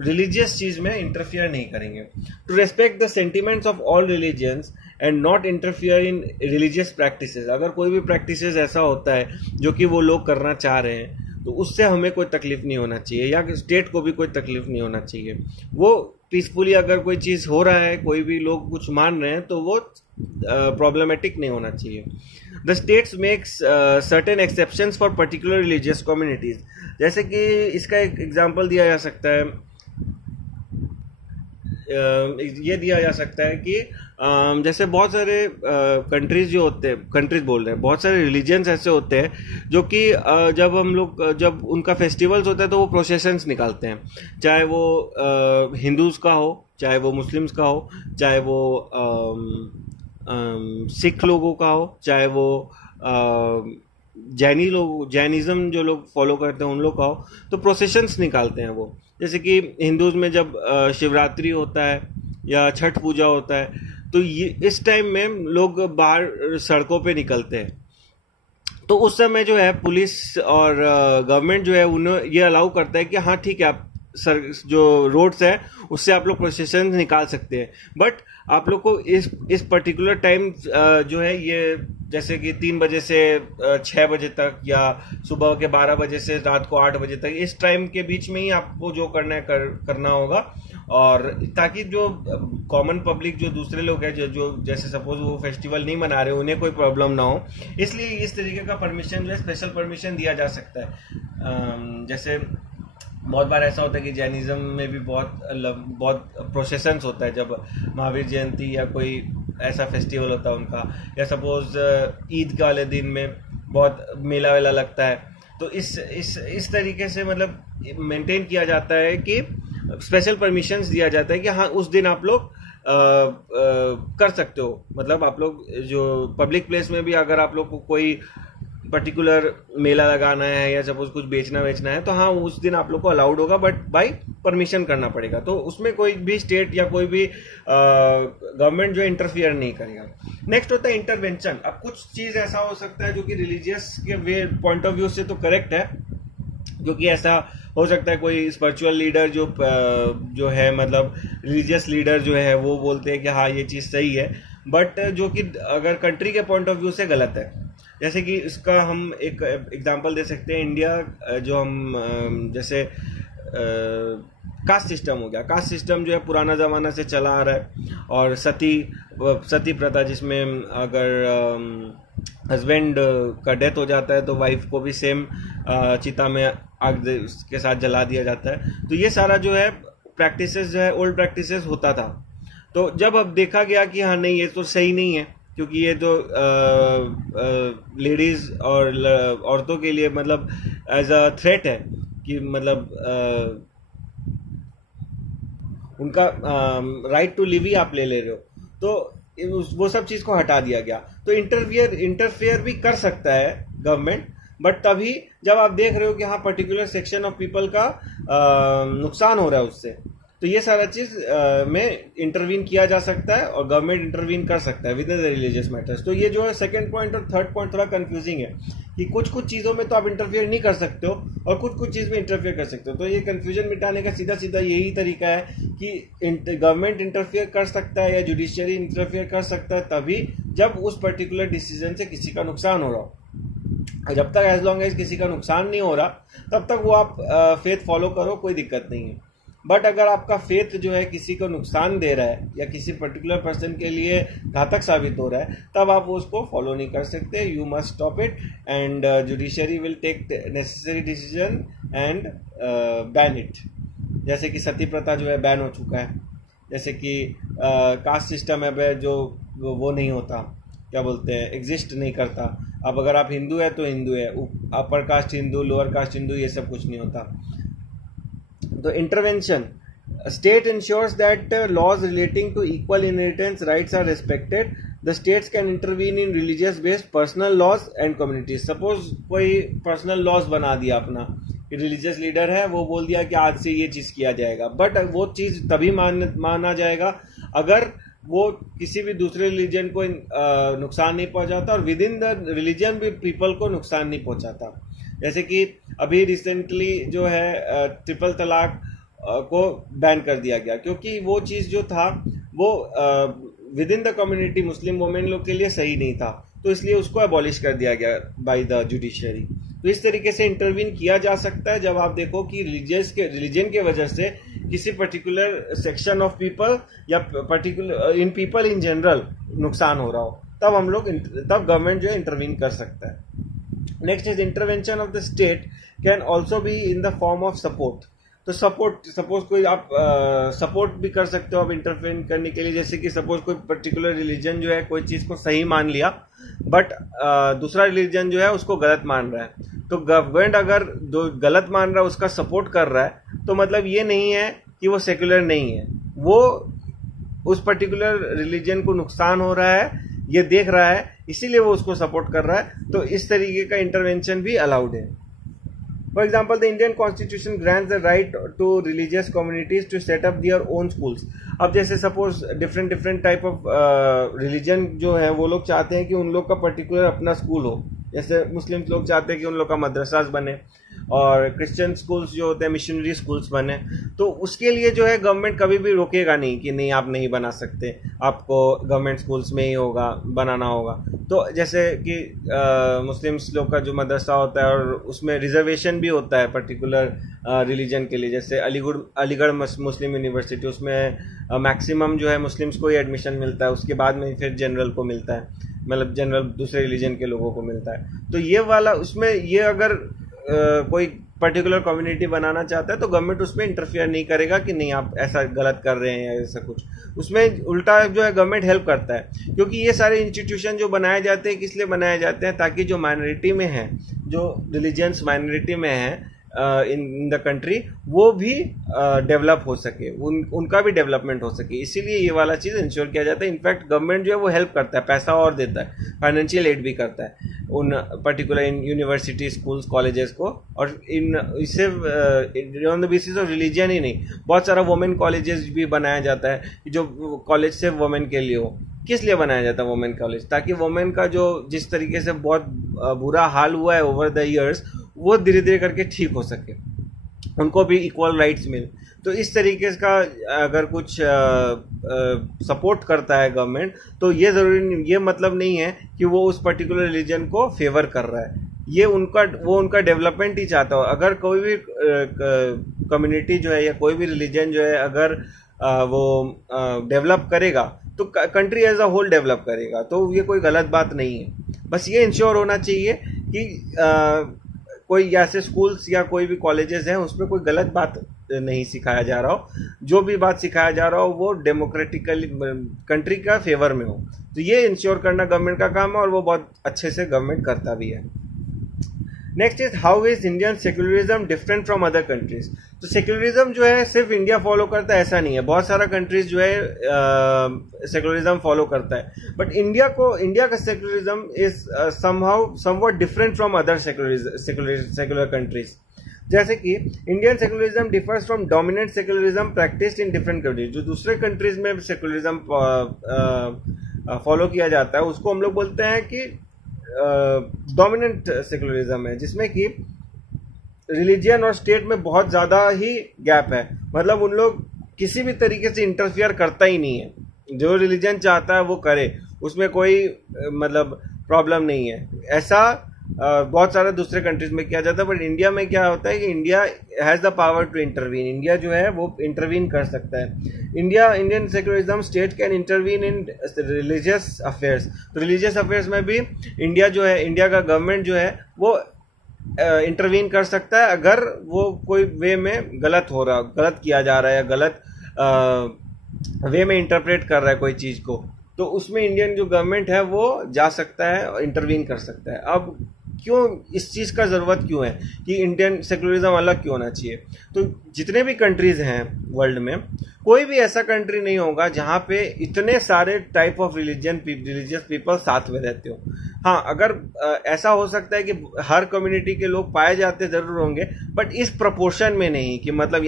रिलीजियस चीज में इंटरफियर नहीं करेंगे। To respect the sentiments of all religions and not interfere in religious practices. अगर कोई भी प्रैक्टिसेस ऐसा होता है जो कि वो लोग करना चाह रहे हैं तो उससे हमें कोई तकलीफ नहीं होना चाहिए, या स्टेट को भी कोई तकलीफ नहीं होना चाहिए। वो पीसफुली अगर कोई चीज़ हो रहा है, कोई भी लोग कुछ मान रहे हैं, तो वो प्रॉब्लमेटिक नहीं होना चाहिए। The states makes certain exceptions for particular religious communities. जैसे कि इसका एक एग्जांपल दिया जा सकता है, ये दिया जा सकता है कि जैसे बहुत सारे कंट्रीज जो होते हैं, कंट्रीज बोल रहे हैं, बहुत सारे रिलीजन्स ऐसे होते हैं जो कि जब उनका फेस्टिवल्स होता है तो वो प्रोसेशंस निकालते हैं, चाहे वो हिंदूज का हो, चाहे वो मुस्लिम्स का हो, चाहे वो सिख लोगों का हो, चाहे वो जैनिज्म जो लोग फॉलो करते हैं उन लोग का हो, तो प्रोसेशंस निकालते हैं वो। जैसे कि हिंदूज में जब शिवरात्रि होता है या छठ पूजा होता है, तो ये इस टाइम में लोग बाहर सड़कों पे निकलते हैं। तो उस समय जो है पुलिस और गवर्नमेंट जो है उन्हें ये अलाउ करता है कि हाँ ठीक है, आप जो रोड्स है उससे आप लोग प्रोसेशन निकाल सकते हैं, बट आप लोग को इस पर्टिकुलर टाइम जो है, ये जैसे कि 3 बजे से 6 बजे तक, या सुबह के 12 बजे से रात को 8 बजे तक, इस टाइम के बीच में ही आपको जो करना है करना होगा। और ताकि जो कॉमन पब्लिक, जो दूसरे लोग हैं जो जैसे सपोज वो फेस्टिवल नहीं मना रहे, उन्हें कोई प्रॉब्लम ना हो, इसलिए इस तरीके का परमिशन जो है, स्पेशल परमिशन दिया जा सकता है। जैसे बहुत बार ऐसा होता है कि जैनिज्म में भी बहुत प्रोसेशंस होता है, जब महावीर जयंती या कोई ऐसा फेस्टिवल होता है उनका, या सपोज ईद के वाले दिन में बहुत मेला वेला लगता है। तो इस तरीके से मतलब मेंटेन किया जाता है कि स्पेशल परमिशंस दिया जाता है कि हाँ उस दिन आप लोग कर सकते हो। मतलब आप लोग जो पब्लिक प्लेस में भी अगर आप लोग को कोई पर्टिकुलर मेला लगाना है या सपोज कुछ बेचना है, तो हाँ उस दिन आप लोग को अलाउड होगा, बट बाय परमिशन करना पड़ेगा। तो उसमें कोई भी स्टेट या कोई भी गवर्नमेंट जो इंटरफियर नहीं करेगा। नेक्स्ट होता है इंटरवेंशन। अब कुछ चीज ऐसा हो सकता है जो कि रिलीजियस के वे पॉइंट ऑफ व्यू से तो करेक्ट है, जो कि ऐसा हो सकता है कोई स्पिरिचुअल लीडर जो है, मतलब रिलीजियस लीडर जो है, वो बोलते हैं कि हाँ ये चीज सही है, बट जो कि अगर कंट्री के पॉइंट ऑफ व्यू से गलत है। जैसे कि इसका हम एक एग्जांपल दे सकते हैं, इंडिया जो हम जैसे कास्ट सिस्टम हो गया। कास्ट सिस्टम जो है पुराना ज़माना से चला आ रहा है, और सती प्रथा, जिसमें अगर हस्बैंड का डेथ हो जाता है तो वाइफ को भी सेम चिता में आग के साथ जला दिया जाता है। तो ये सारा जो है प्रैक्टिसेस जो है, ओल्ड प्रैक्टिसेस होता था। तो जब अब देखा गया कि हाँ नहीं, ये तो सही नहीं है, क्योंकि ये तो लेडीज और औरतों के लिए मतलब एज अ थ्रेट है, कि मतलब उनका राइट टू लिव ही आप ले रहे हो। तो वो सब चीज को हटा दिया गया। तो इंटरफेयर भी कर सकता है गवर्नमेंट, बट तभी जब आप देख रहे हो कि हाँ पर्टिकुलर सेक्शन ऑफ पीपल का नुकसान हो रहा है उससे, तो ये सारा चीज में इंटरवीन किया जा सकता है और गवर्नमेंट इंटरवीन कर सकता है with in the religious matters. तो ये जो है सेकंड पॉइंट और थर्ड पॉइंट थोड़ा कंफ्यूजिंग है, कि कुछ चीजों में तो आप इंटरफियर नहीं कर सकते हो और कुछ चीज में इंटरफियर कर सकते हो। तो ये कंफ्यूजन मिटाने का सीधा यही तरीका है कि गवर्नमेंट इंटरफियर कर सकता है या जुडिशियरी इंटरफियर कर सकता है तभी जब उस पर्टिकुलर डिसीजन से किसी का नुकसान हो रहा हो। जब तक एज लॉन्ग एज किसी का नुकसान नहीं हो रहा, तब तक वो आप फेथ फॉलो करो, कोई दिक्कत नहीं है। बट अगर आपका फेथ जो है किसी को नुकसान दे रहा है या किसी पर्टिकुलर पर्सन के लिए घातक साबित हो रहा है, तब आप उसको फॉलो नहीं कर सकते। You must stop it and judiciary will take necessary decision and ban it. जैसे कि सती प्रथा जो है बैन हो चुका है। जैसे कि कास्ट सिस्टम है जो वो नहीं होता, क्या बोलते हैं, एग्जिस्ट नहीं करता। अब अगर आप हिंदू है तो हिंदू है, upper caste Hindu, lower caste Hindu, ये सब कुछ नहीं होता। तो intervention, state ensures that laws relating to equal inheritance rights are respected. The states can intervene in religious based personal laws and communities. Suppose कोई personal laws बना दिया अपना, रिलीजियस लीडर है, वो बोल दिया कि आज से ये चीज किया जाएगा, बट वो चीज तभी माना जाएगा अगर वो किसी भी दूसरे रिलीजन को नुकसान नहीं पहुंचाता और विद इन द रिलीजन भी पीपल को नुकसान नहीं पहुंचाता। जैसे कि अभी रिसेंटली जो है ट्रिपल तलाक को बैन कर दिया गया, क्योंकि वो चीज जो था वो with in the community Muslim women लोग के लिए सही नहीं था, तो इसलिए उसको अबॉलिश कर दिया गया बाय द जुडिशियरी। तो इस तरीके से इंटरवीन किया जा सकता है जब आप देखो कि रिलीजन के वजह से किसी पर्टिकुलर सेक्शन ऑफ पीपल या particular in people in general नुकसान हो रहा हो, तब गवर्नमेंट जो है इंटरवीन कर सकता है। Next is intervention of the state can also be in the form of support. तो सपोज कोई आप सपोर्ट भी कर सकते हो आप इंटरफेयर करने के लिए, जैसे कि सपोज कोई पर्टिकुलर रिलीजन जो है कोई चीज को सही मान लिया बट दूसरा रिलीजन जो है उसको गलत मान रहा है, तो गवर्नमेंट अगर जो गलत मान रहा है उसका सपोर्ट कर रहा है तो मतलब ये नहीं है कि वो सेक्युलर नहीं है, वो उस पर्टिकुलर रिलीजन को नुकसान हो रहा है ये देख रहा है इसीलिए वो उसको सपोर्ट कर रहा है, तो इस तरीके का इंटरवेंशन भी अलाउड है। For example, the Indian Constitution grants the right to religious communities to set up their own schools. अब जैसे suppose different type of religion जो है वो लोग चाहते हैं कि उन लोग का पर्टिकुलर अपना स्कूल हो, जैसे मुस्लिम लोग चाहते हैं कि उन लोग का मदरसास बने और क्रिश्चियन स्कूल्स जो होते हैं मिशनरी स्कूल्स बने, तो उसके लिए जो है गवर्नमेंट कभी भी रोकेगा नहीं कि नहीं आप नहीं बना सकते, आपको गवर्नमेंट स्कूल्स में ही होगा बनाना होगा। तो जैसे कि मुस्लिम्स लोग का जो मदरसा होता है और उसमें रिजर्वेशन भी होता है पर्टिकुलर रिलीजन के लिए, जैसे अलीगढ़ मुस्लिम यूनिवर्सिटी, उसमें मैक्सिमम जो है मुस्लिम्स को ही एडमिशन मिलता है, उसके बाद में फिर जनरल को मिलता है, मतलब जनरल दूसरे रिलीजन के लोगों को मिलता है। तो ये वाला उसमें ये अगर कोई पर्टिकुलर कम्युनिटी बनाना चाहता है तो गवर्नमेंट उसमें इंटरफियर नहीं करेगा कि नहीं आप ऐसा गलत कर रहे हैं या ऐसा कुछ, उसमें उल्टा जो है गवर्नमेंट हेल्प करता है, क्योंकि ये सारे इंस्टीट्यूशन जो बनाए जाते हैं किस लिए बनाए जाते हैं, ताकि जो माइनॉरिटी में है, जो रिलीजियंस माइनॉरिटी में है इन द कंट्री, वो भी डेवलप हो सके, उनका भी डेवलपमेंट हो सके, इसीलिए ये वाला चीज़ इंश्योर किया जाता है। इनफैक्ट गवर्नमेंट जो है वो हेल्प करता है, पैसा और देता है, फाइनेंशियल एड भी करता है उन पर्टिकुलर यूनिवर्सिटी स्कूल्स कॉलेजेस को, और इससे on the basis of religion ही नहीं, बहुत सारा वुमेन कॉलेजेस भी बनाया जाता है जो कॉलेज से वुमेन के लिए हो। किस लिए बनाया जाता है वुमेन कॉलेज, ताकि वुमेन का जो जिस तरीके से बहुत बुरा हाल हुआ है ओवर द ईयर्स वो धीरे धीरे करके ठीक हो सके, उनको भी इक्वल राइट्स मिले। तो इस तरीके का अगर कुछ सपोर्ट करता है गवर्नमेंट तो ये जरूरी, ये मतलब नहीं है कि वो उस पर्टिकुलर रिलीजन को फेवर कर रहा है, ये उनका डेवलपमेंट ही चाहता हो। अगर कोई भी कम्युनिटी जो है या कोई भी रिलीजन जो है अगर वो डेवलप करेगा तो country as a whole develop करेगा, तो ये कोई गलत बात नहीं है। बस ये इंश्योर होना चाहिए कि कोई ऐसे स्कूल्स या कोई भी कॉलेजेस हैं उसमें कोई गलत बात नहीं सिखाया जा रहा हो, जो भी बात सिखाया जा रहा हो वो डेमोक्रेटिकली कंट्री का फेवर में हो, तो ये इंश्योर करना गवर्नमेंट का काम है और वो बहुत अच्छे से गवर्नमेंट करता भी है। Next is how is Indian secularism different from other countries. तो सेक्युलरिज्म जो है सिर्फ इंडिया फॉलो करता है ऐसा नहीं है, बहुत सारा कंट्रीज जो है सेक्युलरिज्म फॉलो करता है, बट इंडिया का secularism is somewhat different from other secular countries. जैसे कि Indian secularism differs from dominant secularism practised in different countries. जो दूसरे कंट्रीज में सेक्युलरिज्म फॉलो किया जाता है उसको हम लोग बोलते हैं कि डोमिनेंट सेक्युलरिज्म है, जिसमें कि रिलीजियन और स्टेट में बहुत ज्यादा ही गैप है, मतलब उन लोग किसी भी तरीके से इंटरफियर करता ही नहीं है, जो रिलीजन चाहता है वो करे, उसमें कोई मतलब प्रॉब्लम नहीं है। ऐसा बहुत सारे दूसरे कंट्रीज में किया जाता है, बट इंडिया में क्या होता है कि India has the power to intervene, India जो है वो इंटरवीन कर सकता है। Indian secularism state can intervene in religious affairs. तो रिलीजियस अफेयर्स में भी इंडिया जो है, इंडिया का गवर्नमेंट जो है वो इंटरवीन कर सकता है अगर वो कोई वे में गलत किया जा रहा है या गलत वे में इंटरप्रेट कर रहा है कोई चीज को, तो उसमें इंडियन जो गवर्नमेंट है वो जा सकता है और इंटरवीन कर सकता है। अब क्यों इस चीज का जरूरत क्यों है कि इंडियन सेक्युलरिज्म अलग क्यों होना चाहिए? तो जितने भी कंट्रीज हैं वर्ल्ड में, कोई भी ऐसा कंट्री नहीं होगा जहां पे इतने सारे टाइप ऑफ रिलीजियस पीपल साथ में रहते हो। हाँ, अगर ऐसा हो सकता है कि हर कम्युनिटी के लोग पाए जाते जरूर होंगे, बट इस प्रोपोर्शन में नहीं कि मतलब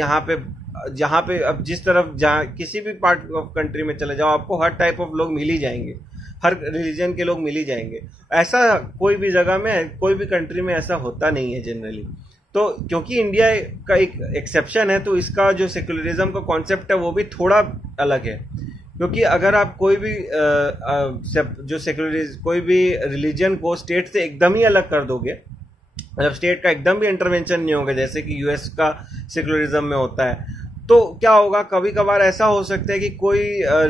जहाँ पे अब जिस तरफ जहाँ किसी भी पार्ट ऑफ कंट्री में चले जाओ आपको हर टाइप ऑफ लोग मिल ही जाएंगे, हर रिलीजन के लोग मिल ही जाएंगे। ऐसा कोई भी जगह में, कोई भी कंट्री में ऐसा होता नहीं है जनरली। तो क्योंकि इंडिया का एक एक्सेप्शन है, तो इसका जो सेक्युलरिज्म का कॉन्सेप्ट है वो भी थोड़ा अलग है। क्योंकि अगर आप कोई भी कोई भी रिलीजन को स्टेट से एकदम ही अलग कर दोगे मतलब स्टेट का एकदम भी इंटरवेंशन नहीं होगा जैसे कि यूएस का सेकुलरिज्म में होता है, तो क्या होगा, कभी कभार ऐसा हो सकता है कि कोई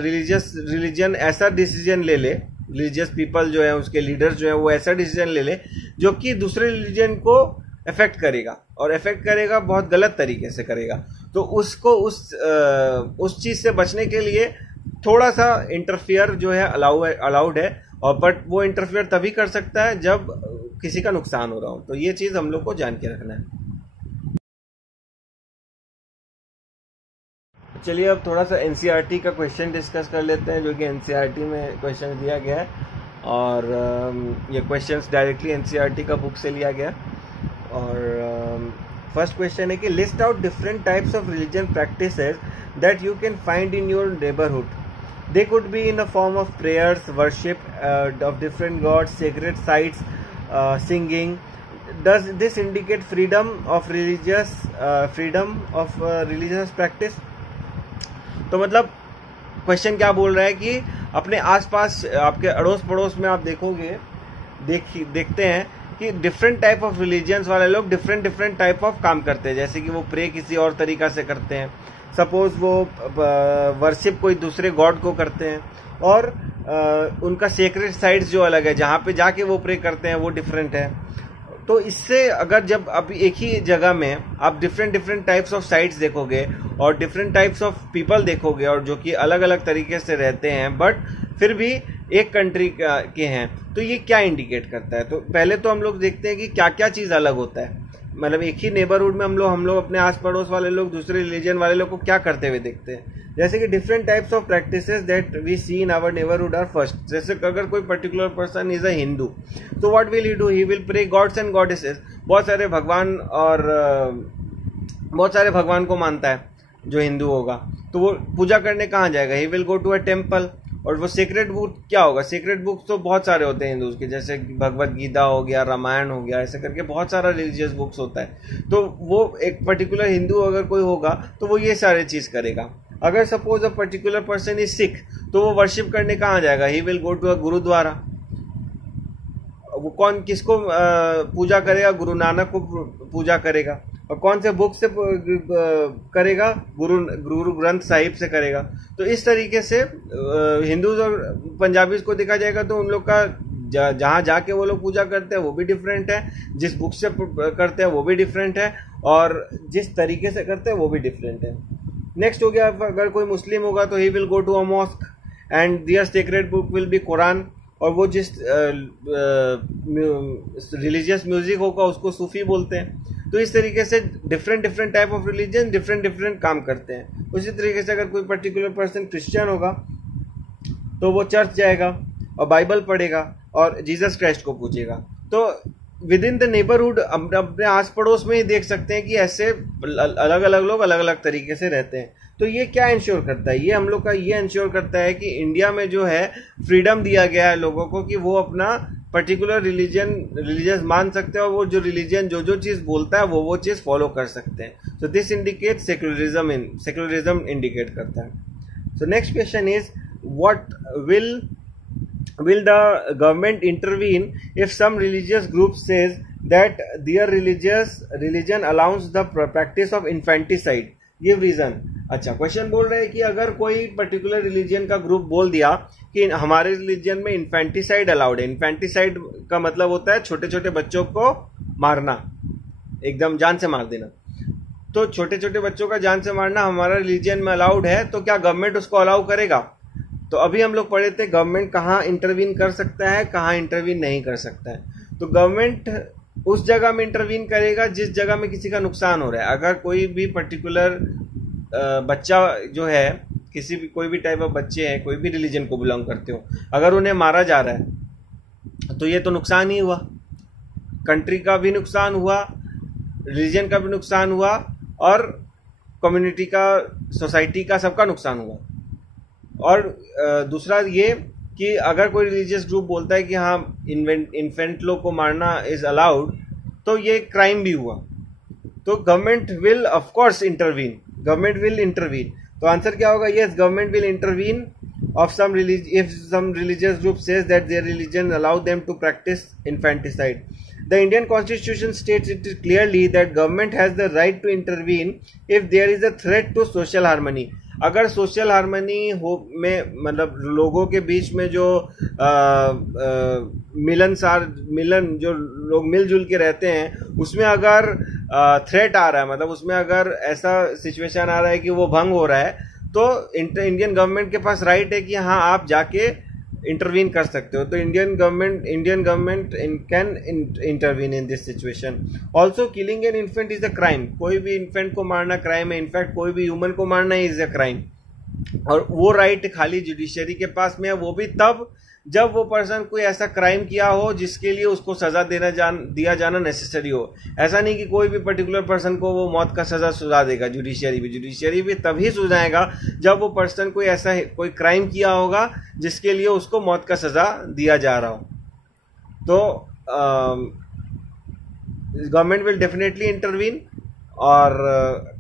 रिलीजन ऐसा डिसीजन ले ले, रिलीजियस पीपल जो है उसके लीडर्स जो है वो ऐसा डिसीजन ले ले जो कि दूसरे रिलीजन को अफेक्ट करेगा, और अफेक्ट करेगा बहुत गलत तरीके से करेगा। तो उसको उस चीज से बचने के लिए थोड़ा सा इंटरफियर जो है अलाउड है, और बट वो इंटरफियर तभी कर सकता है जब किसी का नुकसान हो रहा हो। तो ये चीज हम लोग को जान के रखना है। चलिए अब थोड़ा सा एनसीईआरटी का क्वेश्चन डिस्कस कर लेते हैं, जो कि एनसीईआरटी में क्वेश्चन दिया गया है, और ये क्वेश्चंस डायरेक्टली एनसीईआरटी का बुक से लिया गया। और फर्स्ट क्वेश्चन है कि list out different types of religion practices that you can find in your neighbourhood. They could be in the form of prayers, worship of different God's, sacred sites, singing. Does this indicate freedom of religious practice? तो मतलब question क्या बोल रहा है कि अपने आसपास आपके अड़ोस पड़ोस में आप देखते हैं कि डिफरेंट टाइप ऑफ रिलीजियंस वाले लोग डिफरेंट टाइप ऑफ काम करते हैं। जैसे कि वो प्रे किसी और तरीका से करते हैं, सपोज वो वर्शिप कोई दूसरे गॉड को करते हैं, और उनका सेक्रेट साइट्स जो अलग है, जहाँ पे जाके वो प्रे करते हैं, वो डिफरेंट है। तो इससे अगर जब अभी एक ही जगह में आप डिफरेंट टाइप्स ऑफ साइट्स देखोगे और डिफरेंट टाइप्स ऑफ पीपल देखोगे, और जो कि अलग अलग तरीके से रहते हैं बट फिर भी एक कंट्री के हैं, तो ये क्या इंडिकेट करता है? तो पहले तो हम लोग देखते हैं कि क्या क्या चीज़ अलग होता है। मतलब एक ही नेबरहुड में हम लोग अपने आस पड़ोस वाले लोग दूसरे रिलीजन वाले लोग को क्या करते हुए देखते हैं। जैसे कि different types of practices that we see in our neighbourhood are first. जैसे अगर कोई particular person is a Hindu, तो what will he do? He will pray gods and goddesses. बहुत सारे भगवान और बहुत सारे भगवान को मानता है जो हिंदू होगा, तो वो पूजा करने कहाँ जाएगा? He will go to a temple. और वो सीक्रेट बुक क्या होगा? सीक्रेट बुक तो बहुत सारे होते हैं हिंदूज के, जैसे भगवत गीता हो गया, रामायण हो गया, ऐसे करके बहुत सारा रिलीजियस बुक्स होता है। तो वो एक पर्टिकुलर हिंदू अगर कोई होगा तो वो ये सारे चीज़ करेगा। अगर suppose a particular person is Sikh, तो वो वर्शिप करने कहाँ जाएगा? He will go to a gurdwara. वो कौन किसको पूजा करेगा? गुरु नानक को पूजा करेगा। और कौन से बुक से करेगा? गुरु ग्रंथ साहिब से करेगा। तो इस तरीके से हिंदूज और पंजाबीज को देखा जाएगा तो उन लोग का जहाँ जाके वो लोग पूजा करते हैं वो भी डिफरेंट है, जिस बुक से करते हैं वो भी डिफरेंट है, और जिस तरीके से करते हैं वो भी डिफरेंट है। नेक्स्ट हो गया, अगर कोई मुस्लिम होगा तो he will go to a mosque and their sacred book will be Quran. और वो जिस रिलीजियस म्यूजिक होगा उसको सूफी बोलते हैं। तो इस तरीके से different type of religion different काम करते हैं। उसी तरीके से अगर कोई पर्टिकुलर पर्सन क्रिश्चियन होगा तो वो चर्च जाएगा और बाइबल पढ़ेगा और जीसस क्राइस्ट को पूजेगा। तो विद इन द नेबरहुड अपने आस पड़ोस में ही देख सकते हैं कि ऐसे अलग अलग लोग अलग अलग तरीके से रहते हैं। तो ये क्या इंश्योर करता है? ये हम लोग का ये इंश्योर करता है कि इंडिया में जो है फ्रीडम दिया गया है लोगों को कि वो अपना पर्टिकुलर रिलीजियस मान सकते हैं, और वो जो रिलीजन जो चीज़ बोलता है वो चीज़ फॉलो कर सकते हैं। So this indicate secularism indicate करता है। So next question is what will the government intervene if some religious group says that their religion allows the practice of infanticide? Give reason. अच्छा, क्वेश्चन बोल रहे हैं कि अगर कोई पर्टिकुलर रिलीजन का ग्रुप बोल दिया कि हमारे रिलीजन में इन्फेंटिसाइड अलाउड है। इन्फेंटिसाइड का मतलब होता है छोटे छोटे बच्चों को मारना, एकदम जान से मार देना। तो छोटे छोटे बच्चों का जान से मारना हमारा रिलीजन में अलाउड है, तो क्या गवर्नमेंट उसको अलाउ करेगा? तो अभी हम लोग पढ़े थे गवर्नमेंट कहाँ इंटरवीन कर सकता है, कहाँ इंटरवीन नहीं कर सकता है। तो गवर्नमेंट उस जगह में इंटरवीन करेगा जिस जगह में किसी का नुकसान हो रहा है। अगर कोई भी पर्टिकुलर बच्चा जो है, कोई भी टाइप ऑफ बच्चे हैं, कोई भी रिलीजन को बिलोंग करते हो, अगर उन्हें मारा जा रहा है तो ये तो नुकसान ही हुआ, कंट्री का भी नुकसान हुआ, रिलीजन का भी नुकसान हुआ, और कम्युनिटी का, सोसाइटी का, सबका नुकसान हुआ। और दूसरा ये कि अगर कोई रिलीजियस ग्रुप बोलता है कि हाँ इन्फेंट लोग को मारना इज अलाउड, तो ये क्राइम भी हुआ। तो government will of course intervene, government will intervene. तो आंसर क्या होगा? Yes, government will intervene if some religious group says that their religion allow them to practice infanticide. The Indian Constitution states it clearly that government has the right to intervene if there is a threat to social harmony. अगर social harmony हो में मतलब लोगों के बीच में जो मिलन जो लोग मिलजुल के रहते हैं उसमें अगर थ्रेट आ रहा है, मतलब उसमें अगर ऐसा सिचुएशन आ रहा है कि वो भंग हो रहा है, तो इंडियन गवर्नमेंट के पास राइट है कि हाँ आप जाके इंटरवीन कर सकते हो. तो Indian government can intervene in this situation. Also killing an infant is a crime. कोई भी इन्फेंट को मारना क्राइम है. इनफैक्ट कोई भी ह्यूमन को मारना इज अ क्राइम. और वो राइट खाली जुडिशरी के पास में है, वो भी तब जब वो पर्सन कोई ऐसा क्राइम किया हो जिसके लिए उसको सजा दिया जाना नेसेसरी हो. ऐसा नहीं कि कोई भी पर्टिकुलर पर्सन को वो मौत का सजा सुझा देगा. जुडिशरी भी तभी सुझाएगा जब वो पर्सन कोई क्राइम किया होगा जिसके लिए उसको मौत का सजा दिया जा रहा हो. तो गवर्नमेंट विल डेफिनेटली इंटरवीन. और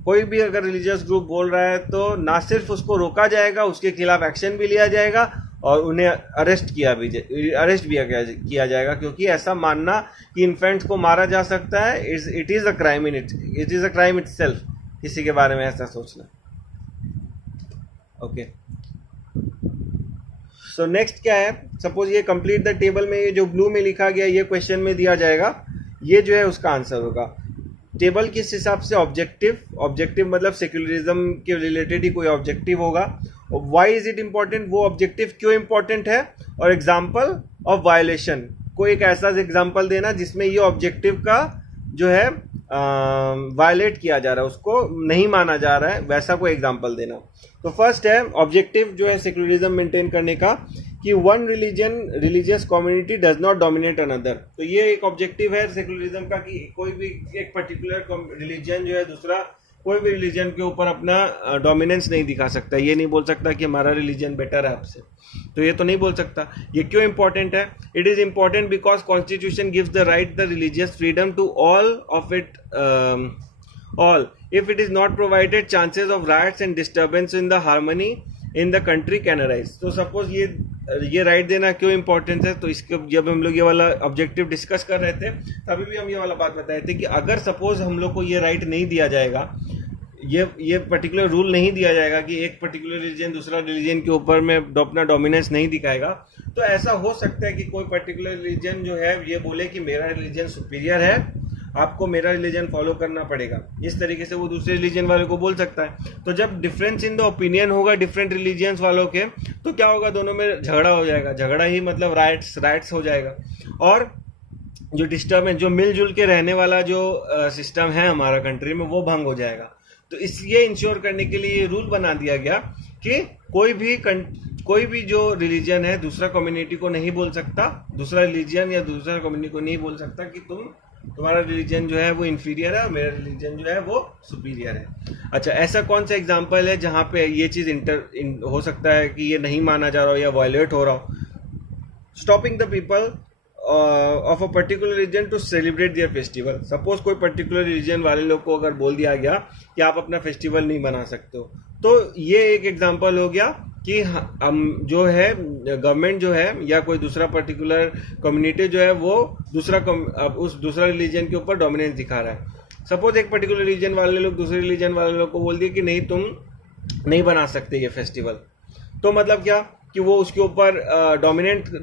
कोई भी अगर रिलीजियस ग्रुप बोल रहा है तो ना सिर्फ उसको रोका जाएगा, उसके खिलाफ एक्शन भी लिया जाएगा और उन्हें अरेस्ट भी किया जाएगा, क्योंकि ऐसा मानना कि इन्फेंट्स को मारा जा सकता है it is a crime it is a crime itself. किसी के बारे में ऐसा सोचना. ओके, सो नेक्स्ट क्या है. सपोज ये कंप्लीट द टेबल में ये जो ब्लू में लिखा गया ये क्वेश्चन में दिया जाएगा, ये जो है उसका आंसर होगा. टेबल किस हिसाब से ऑब्जेक्टिव मतलब सेक्युलरिज्म के रिलेटेड ही कोई ऑब्जेक्टिव होगा. व्हाई इज इट इंपॉर्टेंट, वो ऑब्जेक्टिव क्यों इंपॉर्टेंट है, और एग्जाम्पल ऑफ वायलेशन. कोई एक ऐसा एग्जाम्पल देना जिसमें ये ऑब्जेक्टिव का जो है वायलेट किया जा रहा है, उसको नहीं माना जा रहा है, वैसा कोई एग्जाम्पल देना. तो फर्स्ट है ऑब्जेक्टिव जो है सेक्युलरिज्म मेंटेन करने का कि one religious community does not dominate another. तो ये एक ऑब्जेक्टिव है सेक्युलरिज्म का कि कोई भी एक पर्टिकुलर रिलीजन जो है दूसरा कोई भी रिलीजन के ऊपर अपना डोमिनेंस नहीं दिखा सकता. ये नहीं बोल सकता कि हमारा रिलीजन बेटर है आपसे, तो ये तो नहीं बोल सकता. ये क्यों इंपॉर्टेंट है. It is important because constitution gives the right the religious freedom to all of it all. If it is not provided, chances of riots and disturbance in the harmony in the country can arise. तो suppose ये right देना क्यों important है. तो इसके जब हम लोग ये वाला ऑब्जेक्टिव डिस्कस कर रहे थे तभी भी हम ये वाला बात बताए थे कि अगर सपोज हम लोग को ये राइट नहीं दिया जाएगा, ये पर्टिकुलर रूल नहीं दिया जाएगा कि एक पर्टिकुलर रिलीजन दूसरा रिलीजन के ऊपर में अपना डोमिनेंस नहीं दिखाएगा, तो ऐसा हो सकता है कि कोई पर्टिकुलर रिलीजन जो है ये बोले कि मेरा रिलीजन सुपीरियर है, आपको मेरा रिलीजन फॉलो करना पड़ेगा. इस तरीके से वो दूसरे रिलीजन वाले को बोल सकता है. तो जब डिफरेंस इन द ओपिनियन होगा डिफरेंट रिलीजियंस वालों के, तो क्या होगा, दोनों में झगड़ा हो जाएगा. झगड़ा ही मतलब राइट्स हो जाएगा. और जो डिस्टर्बेंस, जो मिलजुल के रहने वाला जो सिस्टम है हमारा कंट्री में, वो भंग हो जाएगा. तो इसलिए इंश्योर करने के लिए ये रूल बना दिया गया कि कोई भी जो रिलीजन है दूसरा कम्युनिटी को नहीं बोल सकता, दूसरा रिलीजन या दूसरा कम्युनिटी को नहीं बोल सकता कि तुम्हारा रिलीजन जो है वो इंफीरियर है और मेरा रिलीजन जो है वो सुपीरियर है. अच्छा, ऐसा कौन सा एग्जांपल है जहां पे ये चीज हो सकता है कि ये नहीं माना जा रहा हो या वायलेट हो रहा हो. Stopping the people of a particular religion to celebrate their festival. Suppose कोई पर्टिकुलर रिलीजन वाले लोग को अगर बोल दिया गया कि आप अपना फेस्टिवल नहीं मना सकते हो, तो ये एक एग्जांपल हो गया कि हम जो है गवर्नमेंट जो है या कोई दूसरा पर्टिकुलर कम्युनिटी जो है वो उस दूसरा रिलीजन के ऊपर डोमिनेंस दिखा रहा है. सपोज एक पर्टिकुलर रिलीजन वाले लोग दूसरे रिलीजन वाले लोग को बोल दिए कि नहीं, तुम नहीं बना सकते ये फेस्टिवल. तो मतलब क्या कि वो उसके ऊपर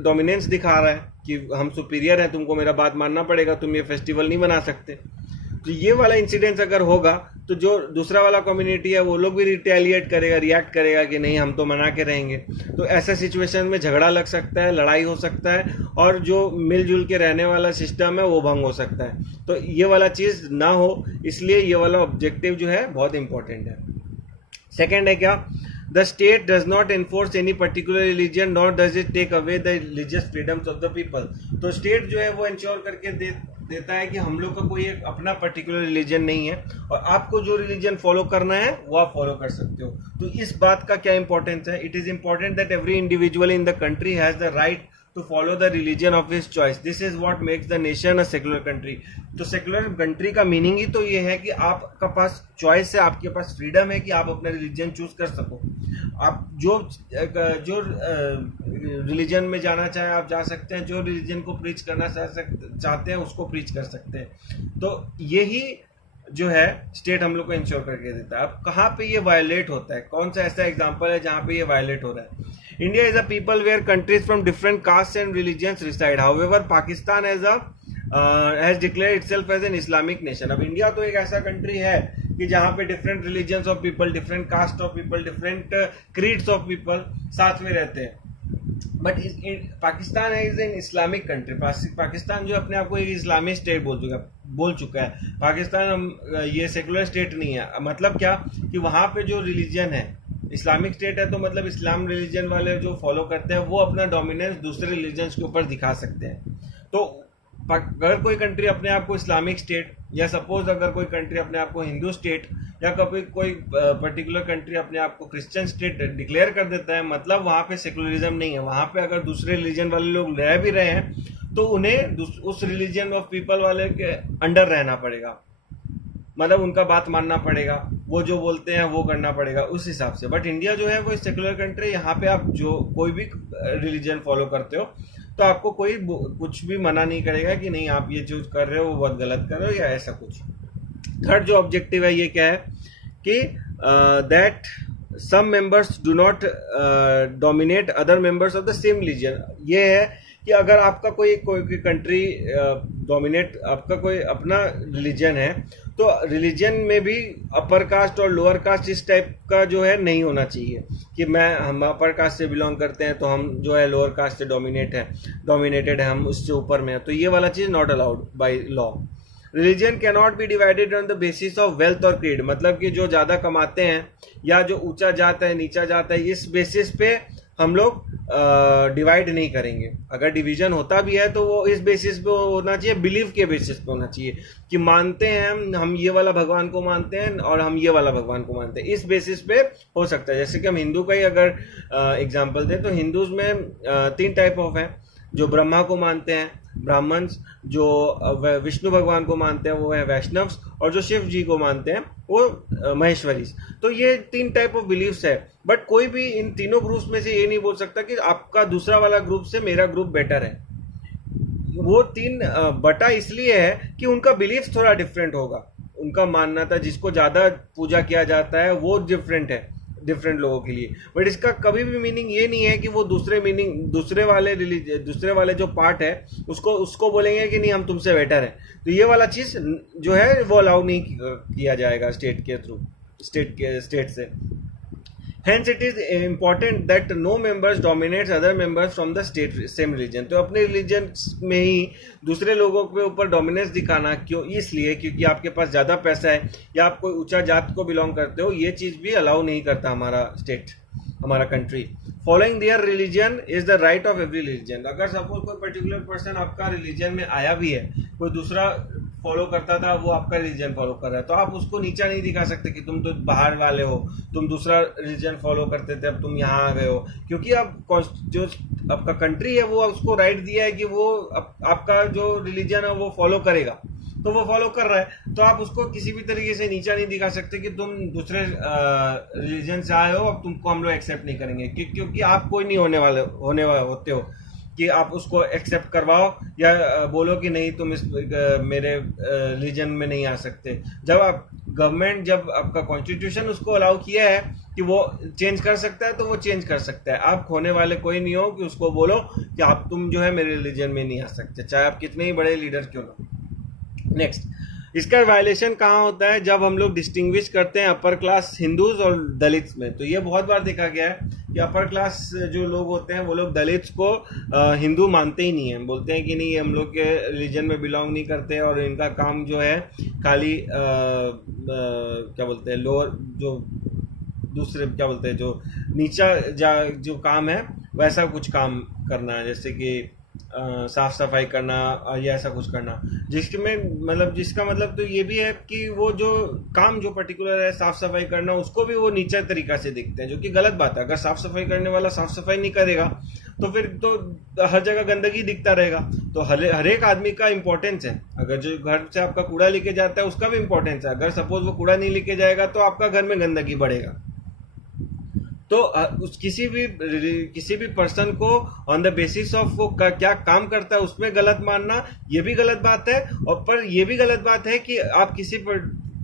डोमिनेंस दिखा रहा है कि हम सुपीरियर हैं, तुमको मेरा बात मानना पड़ेगा, तुम ये फेस्टिवल नहीं बना सकते. तो ये वाला इंसिडेंस अगर होगा तो जो दूसरा वाला कम्युनिटी है वो लोग भी रिटेलिएट करेगा, रिएक्ट करेगा कि नहीं हम तो मना के रहेंगे. तो ऐसा सिचुएशन में झगड़ा लग सकता है, लड़ाई हो सकता है और जो मिलजुल के रहने वाला सिस्टम है वो भंग हो सकता है. तो ये वाला चीज ना हो, इसलिए ये वाला ऑब्जेक्टिव जो है बहुत इंपॉर्टेंट है. सेकेंड है क्या, The state does not enforce any particular religion nor does it take away the religious freedoms of the people. तो स्टेट जो है वो इंश्योर करके देता है कि हम लोग का कोई एक अपना पर्टिकुलर रिलीजन नहीं है और आपको जो रिलीजन फॉलो करना है वो आप फॉलो कर सकते हो. तो इस बात का क्या इंपॉर्टेंस है. It is important that every individual in the country has the right to follow the religion of his choice. This is what makes the nation a secular country. तो सेक्युलर कंट्री का meaning ही तो ये है कि आपका पास choice है, आपके पास freedom है कि आप अपना रिलीजन चूज कर सको। आप जो रिलीजन में जाना चाहे आप जा सकते हैं, जो रिलीजन को प्रीच करना चाहते हैं उसको प्रीच कर सकते हैं। तो यही जो है स्टेट हम लोग को इंश्योर करके देता है। अब कहाँ पे ये वायलेट होता है, कौन सा ऐसा एग्जांपल है जहाँ पे ये वायलेट हो रहा है? India is a people where countries from different caste and religions reside, however Pakistan has declared itself as an Islamic nation. अब इंडिया तो एक ऐसा कंट्री है कि जहाँ पे different religions of people, different caste of people, different creeds of people साथ में रहते हैं। But Pakistan is an Islamic country. Pakistan जो अपने आप को एक इस्लामिक स्टेट बोल चुका है। पाकिस्तान ये सेकुलर स्टेट नहीं है। मतलब क्या कि वहां पे जो रिलीजन है, इस्लामिक स्टेट है तो मतलब इस्लाम रिलीजन वाले जो फॉलो करते हैं वो अपना डोमिनेंस दूसरे रिलीजन के ऊपर दिखा सकते हैं। तो अगर कोई कंट्री अपने आप को इस्लामिक स्टेट, या सपोज अगर कोई कंट्री अपने आप को हिंदू स्टेट, या कभी कोई पर्टिकुलर कंट्री अपने आप को क्रिश्चियन स्टेट डिक्लेयर कर देता है, मतलब वहां पे सेकुलरिज्म नहीं है। वहां पे अगर दूसरे रिलीजन वाले लोग रह भी रहे हैं तो उन्हें उस रिलीजन ऑफ पीपल वाले के अंडर रहना पड़ेगा, मतलब उनका बात मानना पड़ेगा, वो जो बोलते हैं वो करना पड़ेगा उस हिसाब से। बट इंडिया जो है वो सेकुलर कंट्री, यहाँ पे आप जो कोई भी रिलीजन फॉलो करते हो तो आपको कोई कुछ भी मना नहीं करेगा कि नहीं आप ये चूज कर रहे हो वो बहुत गलत कर रहे हो या ऐसा कुछ। थर्ड जो ऑब्जेक्टिव है ये क्या है कि that some members do not dominate other members of the same religion. ये है कि अगर आपका कोई कंट्री डोमिनेट, आपका कोई अपना रिलीजन है तो रिलीजन में भी अपर कास्ट और लोअर कास्ट इस टाइप का जो है नहीं होना चाहिए कि हम अपर कास्ट से बिलोंग करते हैं तो हम जो है लोअर कास्ट से डोमिनेटेड है, हम उससे ऊपर में है। तो ये वाला चीज not allowed by law. Religion can not be divided on the basis of wealth और क्रीड, मतलब कि जो ज्यादा कमाते हैं या जो ऊंचा जात है नीचा जात है, इस बेसिस पे हम लोग डिवाइड नहीं करेंगे। अगर डिवीजन होता भी है तो वो इस बेसिस पे होना चाहिए, बिलीव के बेसिस पे होना चाहिए कि मानते हैं हम ये वाला भगवान को मानते हैं और हम ये वाला भगवान को मानते हैं, इस बेसिस पे हो सकता है। जैसे कि हम हिंदू का ही अगर एग्जांपल दें तो हिंदूज में 3 टाइप ऑफ है, जो ब्रह्मा को मानते हैं ब्राह्मण्स, जो विष्णु भगवान को मानते हैं वो है वैष्णव्स, और जो शिव जी को मानते हैं वो महेश्वरीज। तो ये 3 टाइप ऑफ बिलीव्स है। बट कोई भी इन तीनों ग्रुप्स में से ये नहीं बोल सकता कि आपका दूसरा वाला ग्रुप से मेरा ग्रुप बेटर है। वो 3 बटा इसलिए है कि उनका बिलीफ थोड़ा डिफरेंट होगा, उनका मानना था जिसको ज्यादा पूजा किया जाता है वो डिफरेंट है डिफरेंट लोगों के लिए। बट इसका कभी भी मीनिंग ये नहीं है कि वो दूसरे वाले जो पार्ट है उसको बोलेंगे कि नहीं हम तुमसे बेटर है। तो ये वाला चीज जो है वो अलाउ नहीं किया जाएगा स्टेट के थ्रू, स्टेट से। Hence it is important that no members dominates other members from the state same religion। तो अपने रिलीजन में ही दूसरे लोगों के ऊपर डोमिनेंस दिखाना क्यों? इसलिए क्योंकि आपके पास ज्यादा पैसा है या आप कोई ऊंचा जात को बिलोंग करते हो, ये चीज भी अलाउ नहीं करता हमारा स्टेट, हमारा country. Following their religion is the right of every religion. अगर सपोज कोई पर्टिकुलर पर्सन आपका रिलीजन में आया भी है, कोई दूसरा फॉलो करता था वो आपका रिलीजन फॉलो कर रहा है, तो आप उसको नीचा नहीं दिखा सकते कि तुम तो बाहर वाले हो, तुम दूसरा रिलीजन फॉलो करते थे अब तुम यहाँ आ गए हो। क्योंकि अब जो आपका कंट्री है वो उसको राइट दिया है कि वो आपका जो रिलीजन है वो फॉलो करेगा, तो वो फॉलो कर रहा है। तो आप उसको किसी भी तरीके से नीचा नहीं दिखा सकते कि तुम दूसरे रिलीजन से आए हो अब तुमको हम लोग एक्सेप्ट नहीं करेंगे, क्योंकि आप कोई नहीं होने वाले होते हो कि आप उसको एक्सेप्ट करवाओ या बोलो कि नहीं तुम इस मेरे रिलीजन में नहीं आ सकते। जब आपका कॉन्स्टिट्यूशन उसको अलाउ किया है कि वो चेंज कर सकता है तो वो चेंज कर सकता है। आप खोने वाले कोई नहीं हो कि उसको बोलो कि आप तुम जो है मेरे रिलीजन में नहीं आ सकते, चाहे आप कितने ही बड़े लीडर क्यों ना। नेक्स्ट, इसका वायलेशन कहाँ होता है? जब हम लोग डिस्टिंग्विश करते हैं अपर क्लास हिंदूज और दलित्स में। तो ये बहुत बार देखा गया है कि अपर क्लास जो लोग होते हैं वो लोग दलित्स को हिंदू मानते ही नहीं है, बोलते हैं कि नहीं हम लोग के रिलीजन में बिलोंग नहीं करते और इनका काम जो है खाली क्या बोलते हैं लोअर जो दूसरे क्या बोलते हैं जो नीचा जो काम है वैसा कुछ काम करना है, जैसे कि साफ सफाई करना या ऐसा कुछ करना, जिसका मतलब तो ये भी है कि वो जो काम जो पर्टिकुलर है साफ सफाई करना, उसको भी वो नीचा तरीका से देखते हैं, जो कि गलत बात है। अगर साफ सफाई करने वाला साफ सफाई नहीं करेगा तो फिर तो हर जगह गंदगी दिखता रहेगा। तो हर एक आदमी का इंपॉर्टेंस है। अगर जो घर से आपका कूड़ा लेके जाता है उसका भी इंपॉर्टेंस है। अगर सपोज वो कूड़ा नहीं लेके जाएगा तो आपका घर में गंदगी बढ़ेगा। तो किसी भी पर्सन को ऑन द बेसिस ऑफ वो क्या काम करता है उसमें गलत मानना, ये भी गलत बात है। और पर ये भी गलत बात है कि आप किसी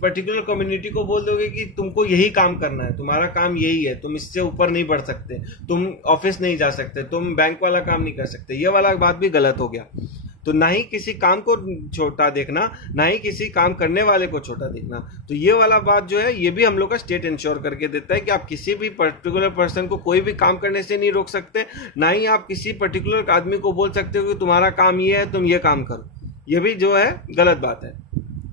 पर्टिकुलर कम्युनिटी को बोल दोगे कि तुमको यही काम करना है, तुम्हारा काम यही है, तुम इससे ऊपर नहीं बढ़ सकते, तुम ऑफिस नहीं जा सकते, तुम बैंक वाला काम नहीं कर सकते, ये वाला बात भी गलत हो गया। तो ना ही किसी काम को छोटा देखना, ना ही किसी काम करने वाले को छोटा देखना। तो ये वाला बात जो है ये भी हम लोग का स्टेट इंश्योर करके देता है कि आप किसी भी पर्टिकुलर पर्सन को कोई भी काम करने से नहीं रोक सकते, ना ही आप किसी पर्टिकुलर आदमी को बोल सकते हो कि तुम्हारा काम ये है, तुम ये काम करो। ये भी जो है गलत बात है।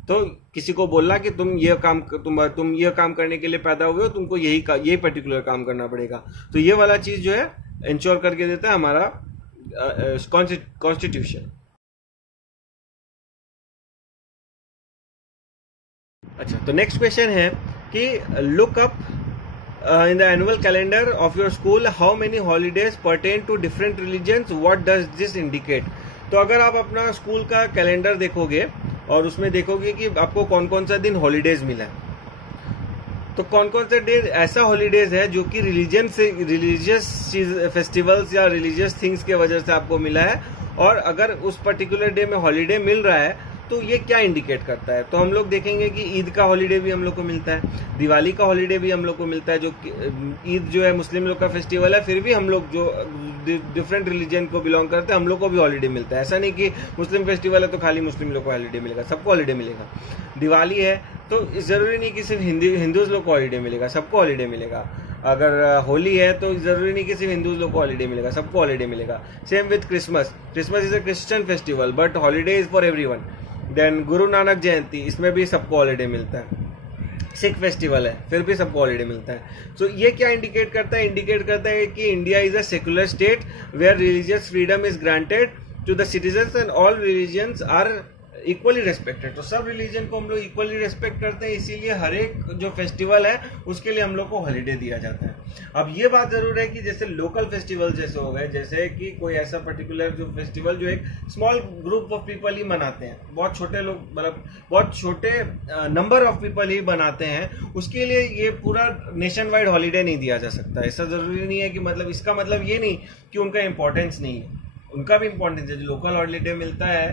तो किसी को बोलना कि तुम ये काम करने के लिए पैदा हुए हो, तुमको यही पर्टिकुलर काम करना पड़ेगा, तो ये वाला चीज जो है इंश्योर करके देता है हमारा कॉन्स्टिट्यूशन। अच्छा, तो नेक्स्ट क्वेश्चन है कि look up in the annual calendar of your school how many holidays pertain to different religions, what does this indicate? तो अगर आप अपना स्कूल का कैलेंडर देखोगे और उसमें देखोगे कि आपको कौन कौन सा दिन हॉलीडेज मिला है, तो कौन कौन से डे ऐसा हॉलीडेज है जो कि रिलीजियस फेस्टिवल्स या रिलीजियस थिंग्स के वजह से आपको मिला है, और अगर उस पर्टिकुलर डे में हॉलीडे मिल रहा है तो ये क्या इंडिकेट करता है। तो हम लोग देखेंगे कि ईद का हॉलीडे भी हम लोग को मिलता है, दिवाली का हॉलीडे भी हम लोग को मिलता है, जो ईद जो है मुस्लिम लोग का फेस्टिवल है, फिर भी हम लोग जो डिफरेंट रिलीजन को बिलोंग करते हैं हम लोग को भी हॉलीडे मिलता है। ऐसा नहीं कि मुस्लिम फेस्टिवल है तो खाली मुस्लिम लोग को हॉलीडे मिलेगा, सबको हॉलीडे मिलेगा। दिवाली है तो जरूरी नहीं कि सिर्फ हिंदूज लोग को हॉलीडे मिलेगा, सबको हॉलीडे मिलेगा। अगर होली है तो जरूरी नहीं कि सिर्फ हिंदूज लोग को हॉलीडे मिलेगा, सबको हॉलीडे मिलेगा। Same with Christmas is a Christian festival but holiday is for everyone. Then Guru Nanak जयंती, इसमें भी सबको हॉलीडे मिलता है। सिख फेस्टिवल है, फिर भी सबको हॉलीडे मिलता है। तो ये क्या इंडिकेट करता है? इंडिकेट करता है कि India is a secular state where religious freedom is granted to the citizens and all religions are equally respected. तो सब रिलीजन को हम लोग इक्वली रेस्पेक्ट करते हैं, इसीलिए हर एक जो फेस्टिवल है उसके लिए हम लोग को हॉलीडे दिया जाता है। अब ये बात जरूर है कि जैसे लोकल फेस्टिवल जैसे हो गए, जैसे कि कोई ऐसा पर्टिकुलर जो फेस्टिवल जो एक स्मॉल ग्रुप ऑफ पीपल ही मनाते हैं, बहुत छोटे लोग, मतलब बहुत छोटे नंबर ऑफ पीपल ही बनाते हैं, उसके लिए ये पूरा नेशन वाइड हॉलीडे नहीं दिया जा सकता। ऐसा जरूरी नहीं है कि मतलब इसका मतलब ये नहीं कि उनका इंपॉर्टेंस नहीं है, उनका भी इंपॉर्टेंस है। जो लोकल हॉलीडे मिलता है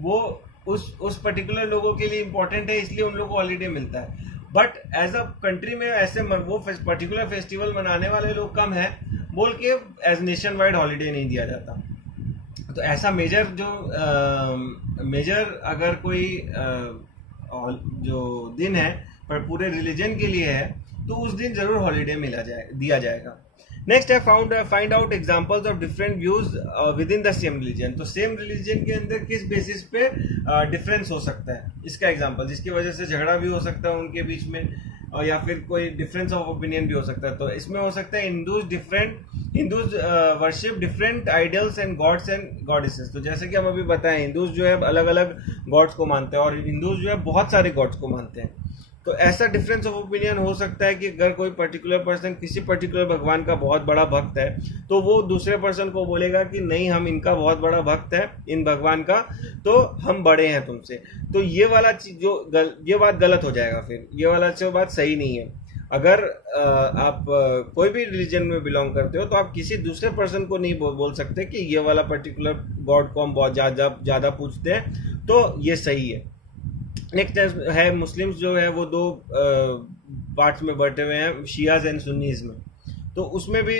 वो उस पर्टिकुलर लोगों के लिए इंपॉर्टेंट है, इसलिए उन लोगों को हॉलीडे मिलता है। बट एज अ कंट्री में ऐसे वो पर्टिकुलर फेस्टिवल मनाने वाले लोग कम है बोल के एज नेशन वाइड हॉलीडे नहीं दिया जाता। तो ऐसा मेजर अगर कोई जो दिन है पर पूरे रिलीजन के लिए है तो उस दिन जरूर हॉलीडे दिया जाएगा। नेक्स्ट है find out examples of different views with in the same religion. तो सेम रिलीजन के अंदर किस बेसिस पे डिफरेंस हो सकता है, इसका एग्जांपल, जिसकी वजह से झगड़ा भी हो सकता है उनके बीच में, और या फिर कोई डिफरेंस ऑफ ओपिनियन भी हो सकता है। तो इसमें हो सकता है Hindus worship different idols and God's and goddesses. तो जैसे कि हम अभी बताएं, हिंदूज जो है अलग अलग गॉड्स को मानते हैं और हिंदूज जो है बहुत सारे गॉड्स को मानते हैं। तो ऐसा डिफरेंस ऑफ ओपिनियन हो सकता है कि अगर कोई पर्टिकुलर पर्सन किसी पर्टिकुलर भगवान का बहुत बड़ा भक्त है तो वो दूसरे पर्सन को बोलेगा कि नहीं, हम इनका बहुत बड़ा भक्त है, इन भगवान का, तो हम बड़े हैं तुमसे। तो ये वाला चीज ये बात गलत हो जाएगा, फिर ये वाला बात सही नहीं है। अगर आप कोई भी रिलीजन में बिलोंग करते हो तो आप किसी दूसरे पर्सन को नहीं बोल सकते कि ये वाला पर्टिकुलर गॉड को हम बहुत ज्यादा पूजते हैं, तो ये सही है। नेक्स्ट है मुस्लिम्स जो है वो दो पार्ट्स में बटे हुए हैं, शियाज एंड सुन्नीज में। तो उसमें भी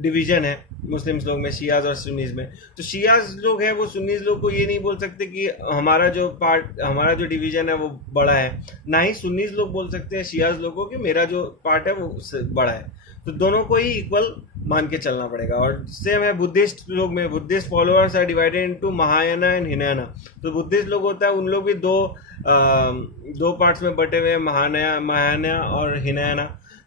डिवीजन है मुस्लिम्स लोग में, शियाज और सुन्नीज में। तो शियाज लोग हैं वो सुन्नीज लोग को ये नहीं बोल सकते कि हमारा जो डिवीजन है वो बड़ा है, ना ही सुन्नीज लोग बोल सकते हैं शियाज लोग को कि मेरा जो पार्ट है वो बड़ा है। तो दोनों को ही इक्वल मान के चलना पड़ेगा। और सेम है बुद्धिस्ट लोग में, Buddhist followers are divided into Mahayana and Hinayana. तो बुद्धिस्ट लोग होता है, उन लोग भी दो पार्ट्स में बटे हुए हैं, महायाना और हिनयाना।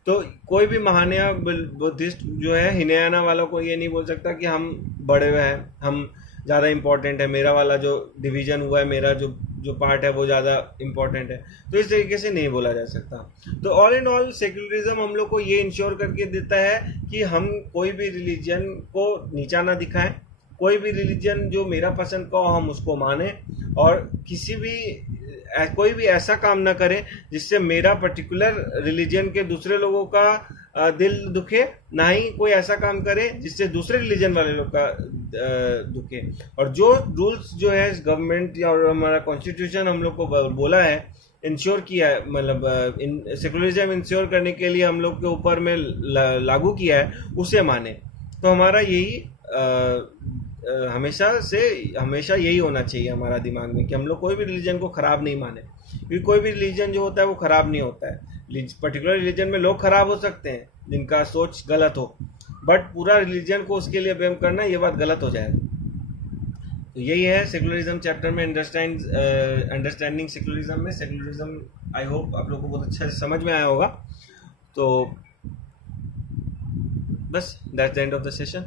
तो कोई भी महायाना बुद्धिस्ट जो है हिनयाना वालों को ये नहीं बोल सकता कि हम बड़े हुए हैं, हम ज़्यादा इम्पोर्टेंट है, मेरा वाला जो डिवीजन हुआ है, मेरा जो जो पार्ट है वो ज़्यादा इम्पोर्टेंट है। तो इस तरीके से नहीं बोला जा सकता। तो ऑल इन ऑल सेक्युलरिज्म हम लोग को ये इंश्योर करके देता है कि हम कोई भी रिलीजन को नीचा ना दिखाएं, कोई भी रिलीजन जो मेरा पसंद का हो हम उसको माने, और कोई भी ऐसा काम ना करे जिससे मेरा पर्टिकुलर रिलीजन के दूसरे लोगों का दिल दुखे, ना ही कोई ऐसा काम करे जिससे दूसरे रिलीजन वाले लोग का दुखे। और जो रूल्स जो है गवर्नमेंट और हमारा कॉन्स्टिट्यूशन हम लोग को बोला है, इंश्योर किया है, मतलब सेकुलरिज्म इंश्योर करने के लिए हम लोग के ऊपर में लागू किया है, उसे माने। तो हमारा यही हमेशा यही होना चाहिए हमारा दिमाग में कि हम लोग कोई भी रिलीजन को खराब नहीं माने, क्योंकि कोई भी रिलीजन जो होता है वो खराब नहीं होता है। पर्टिकुलर रिलीजन में लोग खराब हो सकते हैं जिनका सोच गलत हो, बट पूरा रिलीजन को उसके लिए ब्लेम करना ये बात गलत हो जाएगा। तो यही है सेकुलरिज्म चैप्टर में अंडरस्टैंडिंग सेकुलरिज्म में। सेकुलरिज्म आई होप आप लोगों को बहुत अच्छा समझ में आया होगा। तो बस that's the end of the session.